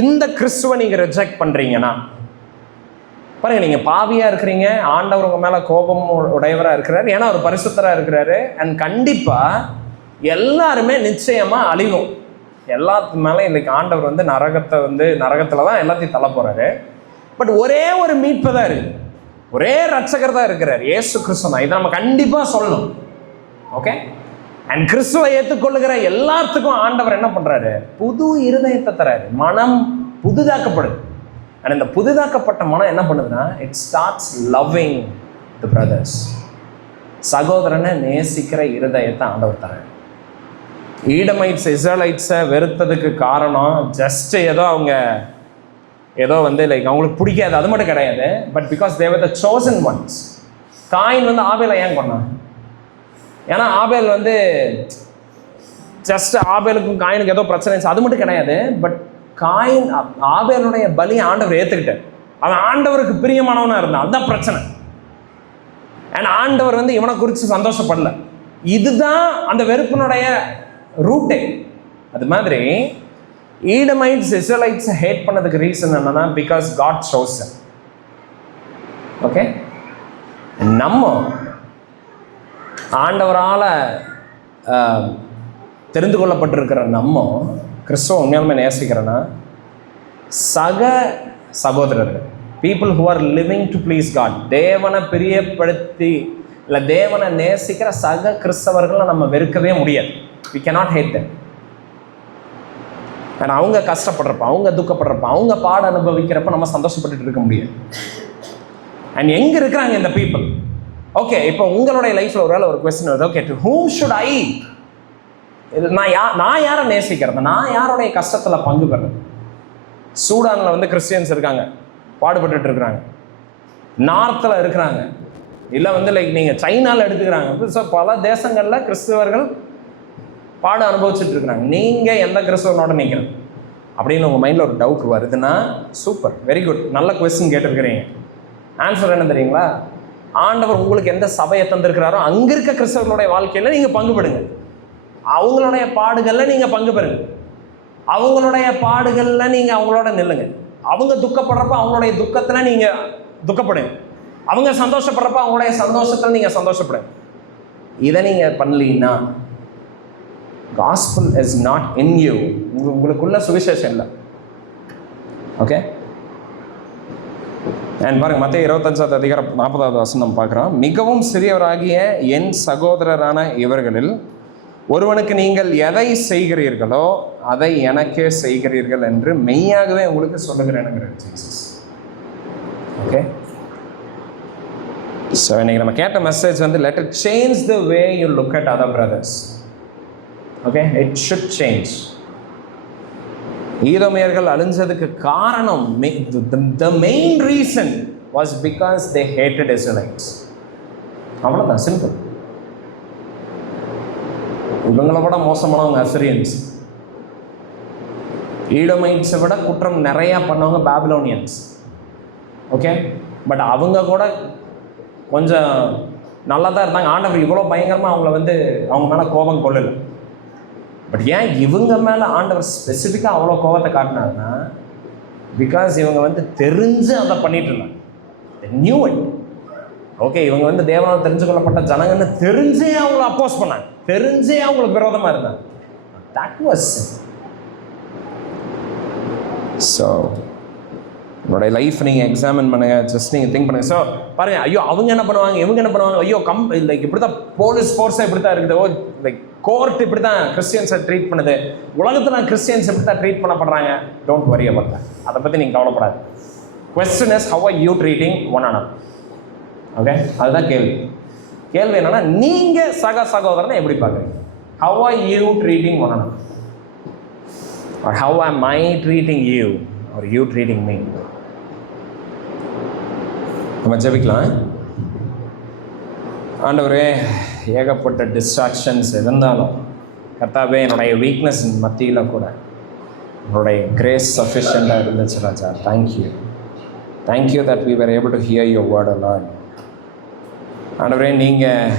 இந்த கிறிஸ்துவை நீங்கள் ரிஜெக்ட் பண்ணுறீங்கன்னா பாருங்கள், நீங்கள் பாவியாக இருக்கிறீங்க, ஆண்டவர் உங்கள் மேலே கோபம் உடையவராக இருக்கிறார், ஏன்னா அவர் பரிசுத்தராக இருக்கிறாரு. அண்ட் கண்டிப்பாக எல்லாருமே நிச்சயமாக அழிவும். எல்லாத்துக்கு மேலே இன்றைக்கி ஆண்டவர் வந்து நரகத்தில் தான் எல்லாத்தையும் தள்ள போகிறாரு. பட் ஒரே ஒரு மீட்பு தான் இருக்குது, ஒரே ரட்சகர் தான் இருக்கிறார், இயேசு கிறிஸ்து தான். இதை நம்ம கண்டிப்பாக சொல்லணும். ஓகே, அண்ட் கிறிஸ்துவை ஏற்றுக்கொள்ளுகிற எல்லாத்துக்கும் ஆண்டவர் என்ன பண்ணுறாரு? புது இருதயத்தை தராரு, மனம் புதுதாக்கப்படுது. அண்ட் இந்த புதிதாக்கப்பட்ட மனம் என்ன பண்ணுதுன்னா, it starts loving the brothers. சகோதரனை நேசிக்கிற இருதயத்தை ஆண்டவர் தராரு. ஈடமைட்ஸ் இஸ்ரேலைட்ஸை வெறுத்ததுக்கு காரணம் ஜஸ்ட் ஏதோ வந்து லைக் அவங்களுக்கு பிடிக்காது அது மட்டும் கிடையாது. But because they were the chosen ones. Cain வந்து ஆபேலை ஏன் கொண்டான்? ஏன்னா ஆபேல் வந்து ஜஸ்ட் ஆபேலுக்கும் காயினுக்கு ஏதோ பிரச்சனை இருந்துச்சு அது மட்டும் கிடையாது. பட் காயின் ஆபேலுடைய பலியை ஆண்டவர் ஏற்றுக்கிட்டார். அவன் ஆண்டவருக்கு பிரியமானவனாக இருந்தான், அதுதான் பிரச்சனை. அண்ட் ஆண்டவர் வந்து இவனை குறித்து சந்தோஷப்படல. இதுதான் அந்த வெறுப்பினுடைய ரூட்டே. அது மாதிரி ஈடமைட்ஸ் இஸ்ரேலைட்ஸை ஹேட் பண்ணதுக்கு ரீசன் என்னன்னா, because God chose them. Okay, நம்ம ஆண்டவரால் தெரிந்து கொள்ளப்பட்டிருக்கிற நம்ம கிறிஸ்துவ உண்மையாலுமே நேசிக்கிறேன்னா, சக சகோதரர்கள், people who are living to please God, தேவனை பிரியப்படுத்தி இல்லை தேவனை நேசிக்கிற சக கிறிஸ்தவர்களை நம்ம வெறுக்கவே முடியாது. we cannot hate them. ஆனால் அவங்க கஷ்டப்படுறப்ப, அவங்க துக்கப்படுறப்ப, அவங்க பாட அனுபவிக்கிறப்ப நம்ம சந்தோஷப்பட்டுட்டு இருக்க முடியாது. அண்ட் எங்கே இருக்கிறாங்க இந்த பீப்புள்? ஓகே, இப்போ உங்களுடைய லைஃப்பில் ஒரு வேளை ஒரு கொஸ்டின் வருது, okay, to whom should I, நான் யாரை நேசிக்கிறது, நான் யாருடைய கஷ்டத்தில் பங்கு பெறுறது? சூடானில் வந்து கிறிஸ்டியன்ஸ் இருக்காங்க, பாடுபட்டு இருக்கிறாங்க. நார்த்தில் இருக்கிறாங்க, இல்லை வந்து லைக் நீங்கள் சைனாவில் எடுத்துக்கிறாங்க. ஸோ பல தேசங்களில் கிறிஸ்தவர்கள் பாடம் அனுபவிச்சுட்டு இருக்கிறாங்க. நீங்கள் எந்த கிறிஸ்தவனோட நிற்கிறது அப்படின்னு உங்கள் மைண்டில் ஒரு டவுட் வருதுன்னா, சூப்பர், வெரி குட், நல்ல கொஸ்டின் கேட்டிருக்கிறீங்க. ஆன்சர் என்ன தெரியுங்களா? ஆண்டவர் உங்களுக்கு எந்த சபையை தந்திருக்கிறாரோ அங்கே இருக்க கிறிஸ்தவர்களுடைய வாழ்க்கையில் நீங்கள் பங்கு பெறுங்க. அவங்களுடைய பாடுகளில் நீங்கள் பங்கு பெறுங்க. அவங்களுடைய பாடுகளில் நீங்கள் அவங்களோட நில்லுங்க. அவங்க துக்கப்படுறப்ப அவங்களுடைய துக்கத்தில் நீங்கள் துக்கப்படுங்க. அவங்க சந்தோஷப்படுறப்ப அவங்களுடைய சந்தோஷத்தில் நீங்கள் சந்தோஷப்படுங்க. இதை நீங்கள் பண்ணலீன்னா gospel is not in you. உங்களுக்குள்ள சுவிசேஷம் இல்லை. ஓகே, அண்ட் பாருங்க, மத்தேயு 25 அதிகாரம் 40வது வசனம் பார்க்குறோம். மிகவும் சிறியவராகிய என் சகோதரரான இவர்களில் ஒருவனுக்கு நீங்கள் எதை செய்கிறீர்களோ அதை எனக்கே செய்கிறீர்கள் என்று மெய்யாகவே உங்களுக்கு சொல்லுகிறேனுங்கிறார் ஜீசஸ். ஓகே, ஸோ இன்னைக்கு நம்ம கேட்ட மெசேஜ் வந்து let it change the way you look at other brothers. Okay, it should change. ஈதோமியர்கள் அழிஞ்சதுக்கு காரணம் the main reason was because they hated Israelites. அவ்வளோதான், சிம்பிள். இவங்களை விட மோசமானவங்க அசிரியன்ஸ். ஈடோமைட்ஸை விட குற்றம் நிறையா பண்ணவங்க பாபிலோனியன்ஸ். ஓகே, பட் அவங்க கூட கொஞ்சம் நல்லா தான் இருந்தாங்க. ஆண்டவர் இவ்வளோ பயங்கரமாக அவங்கள வந்து அவங்க மேலே கோபம் கொள்ளலை. பட் ஏன் இவங்க மேலே ஆண்டவர் ஸ்பெசிஃபிக்காக அவ்வளோ கோபத்தை காட்டினாருன்னா, பிகாஸ் இவங்க வந்து தெரிஞ்சு அதை பண்ணிட்டு இருந்தாங்க. New it. ஓகே, இவங்க வந்து தேவனால் தெரிஞ்சு கொள்ளப்பட்ட ஜனங்கன்னு தெரிஞ்சே அவங்கள அப்போஸ் பண்ணாங்க, தெரிஞ்சே அவங்களுக்கு விரோதமாக இருந்தாங்க. தட் வாஸ் ஸோ உங்களுடைய லைஃப் நீங்கள் எக்ஸாமின் பண்ணுங்கள், ஜஸ்ட் நீங்கள் திங்க் பண்ணுங்கள். ஸோ பாருங்கள், ஐயோ அவங்க என்ன பண்ணுவாங்க, இவங்க என்ன பண்ணுவாங்க, ஐயோ லைக் இப்படி தான் போலீஸ் ஃபோர்ஸாக இப்படி தான் இருக்குது, ஓ லைக் கோர்ட் இப்படி தான் கிறிஸ்டியன்ஸை ட்ரீட் பண்ணுது, உலகத்தில் கிறிஸ்டியன்ஸ் இப்படி தான் ட்ரீட் பண்ணப்படுறாங்க. Don't worry about that. அதை பற்றி நீங்கள் கவலைப்படாது. Question is how are you treating one another. ஓகே, அதுதான் கேள்வி. கேள்வி என்னன்னா, நீங்கள் சகோதரனை எப்படி பார்க்குறீங்க? How are you treating one another? Or how am I treating you? Or you treating me? நம்ம ஜெபிக்கலாம். ஆண்டவரே, ஏகப்பட்ட டிஸ்ட்ராக்ஷன்ஸ் இருந்தாலும் கர்த்தாவே, என்னுடைய வீக்னஸ் மத்தியில் கூட உங்களுடைய கிரேஸ் சஃபிஷியண்டாக இருந்துச்சு ராஜா. Thank you that we were able to hear your word a lot. ஆண்டவரே, நீங்கள்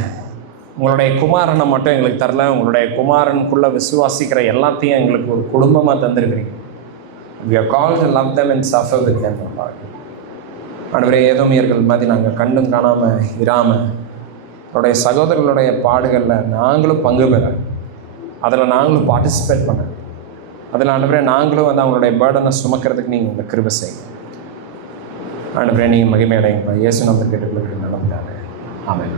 உங்களுடைய குமாரனை மட்டும் எங்களுக்கு தரல, உங்களுடைய குமாரனுக்குள்ளே விசுவாசிக்கிற எல்லாத்தையும் எங்களுக்கு ஒரு குடும்பமாக தந்திருக்கிறீங்க. We are called to love them and suffer with them, Lord. ஆண்டவரே, ஏதோமியர்கள் மாதிரி நாங்கள் கண்டும் காணாமல் இராமல் அவருடைய சகோதரர்களுடைய பாடுகளில் நாங்களும் பங்கு பெற, அதில் நாங்களும் பார்ட்டிசிபேட் பண்ண, அதில் ஆண்டவரே நாங்களும் வந்து அவங்களுடைய பேர்டனை சுமக்கிறதுக்கு நீங்கள் உங்களை கிருபை செய்யுங்க. ஆண்டவரே, நீங்கள் மகிமை அடையுங்க. இயேசு நாமத்தில் கேட்டுக்கொள்கிறேன். நடந்தாங்க. ஆமென்.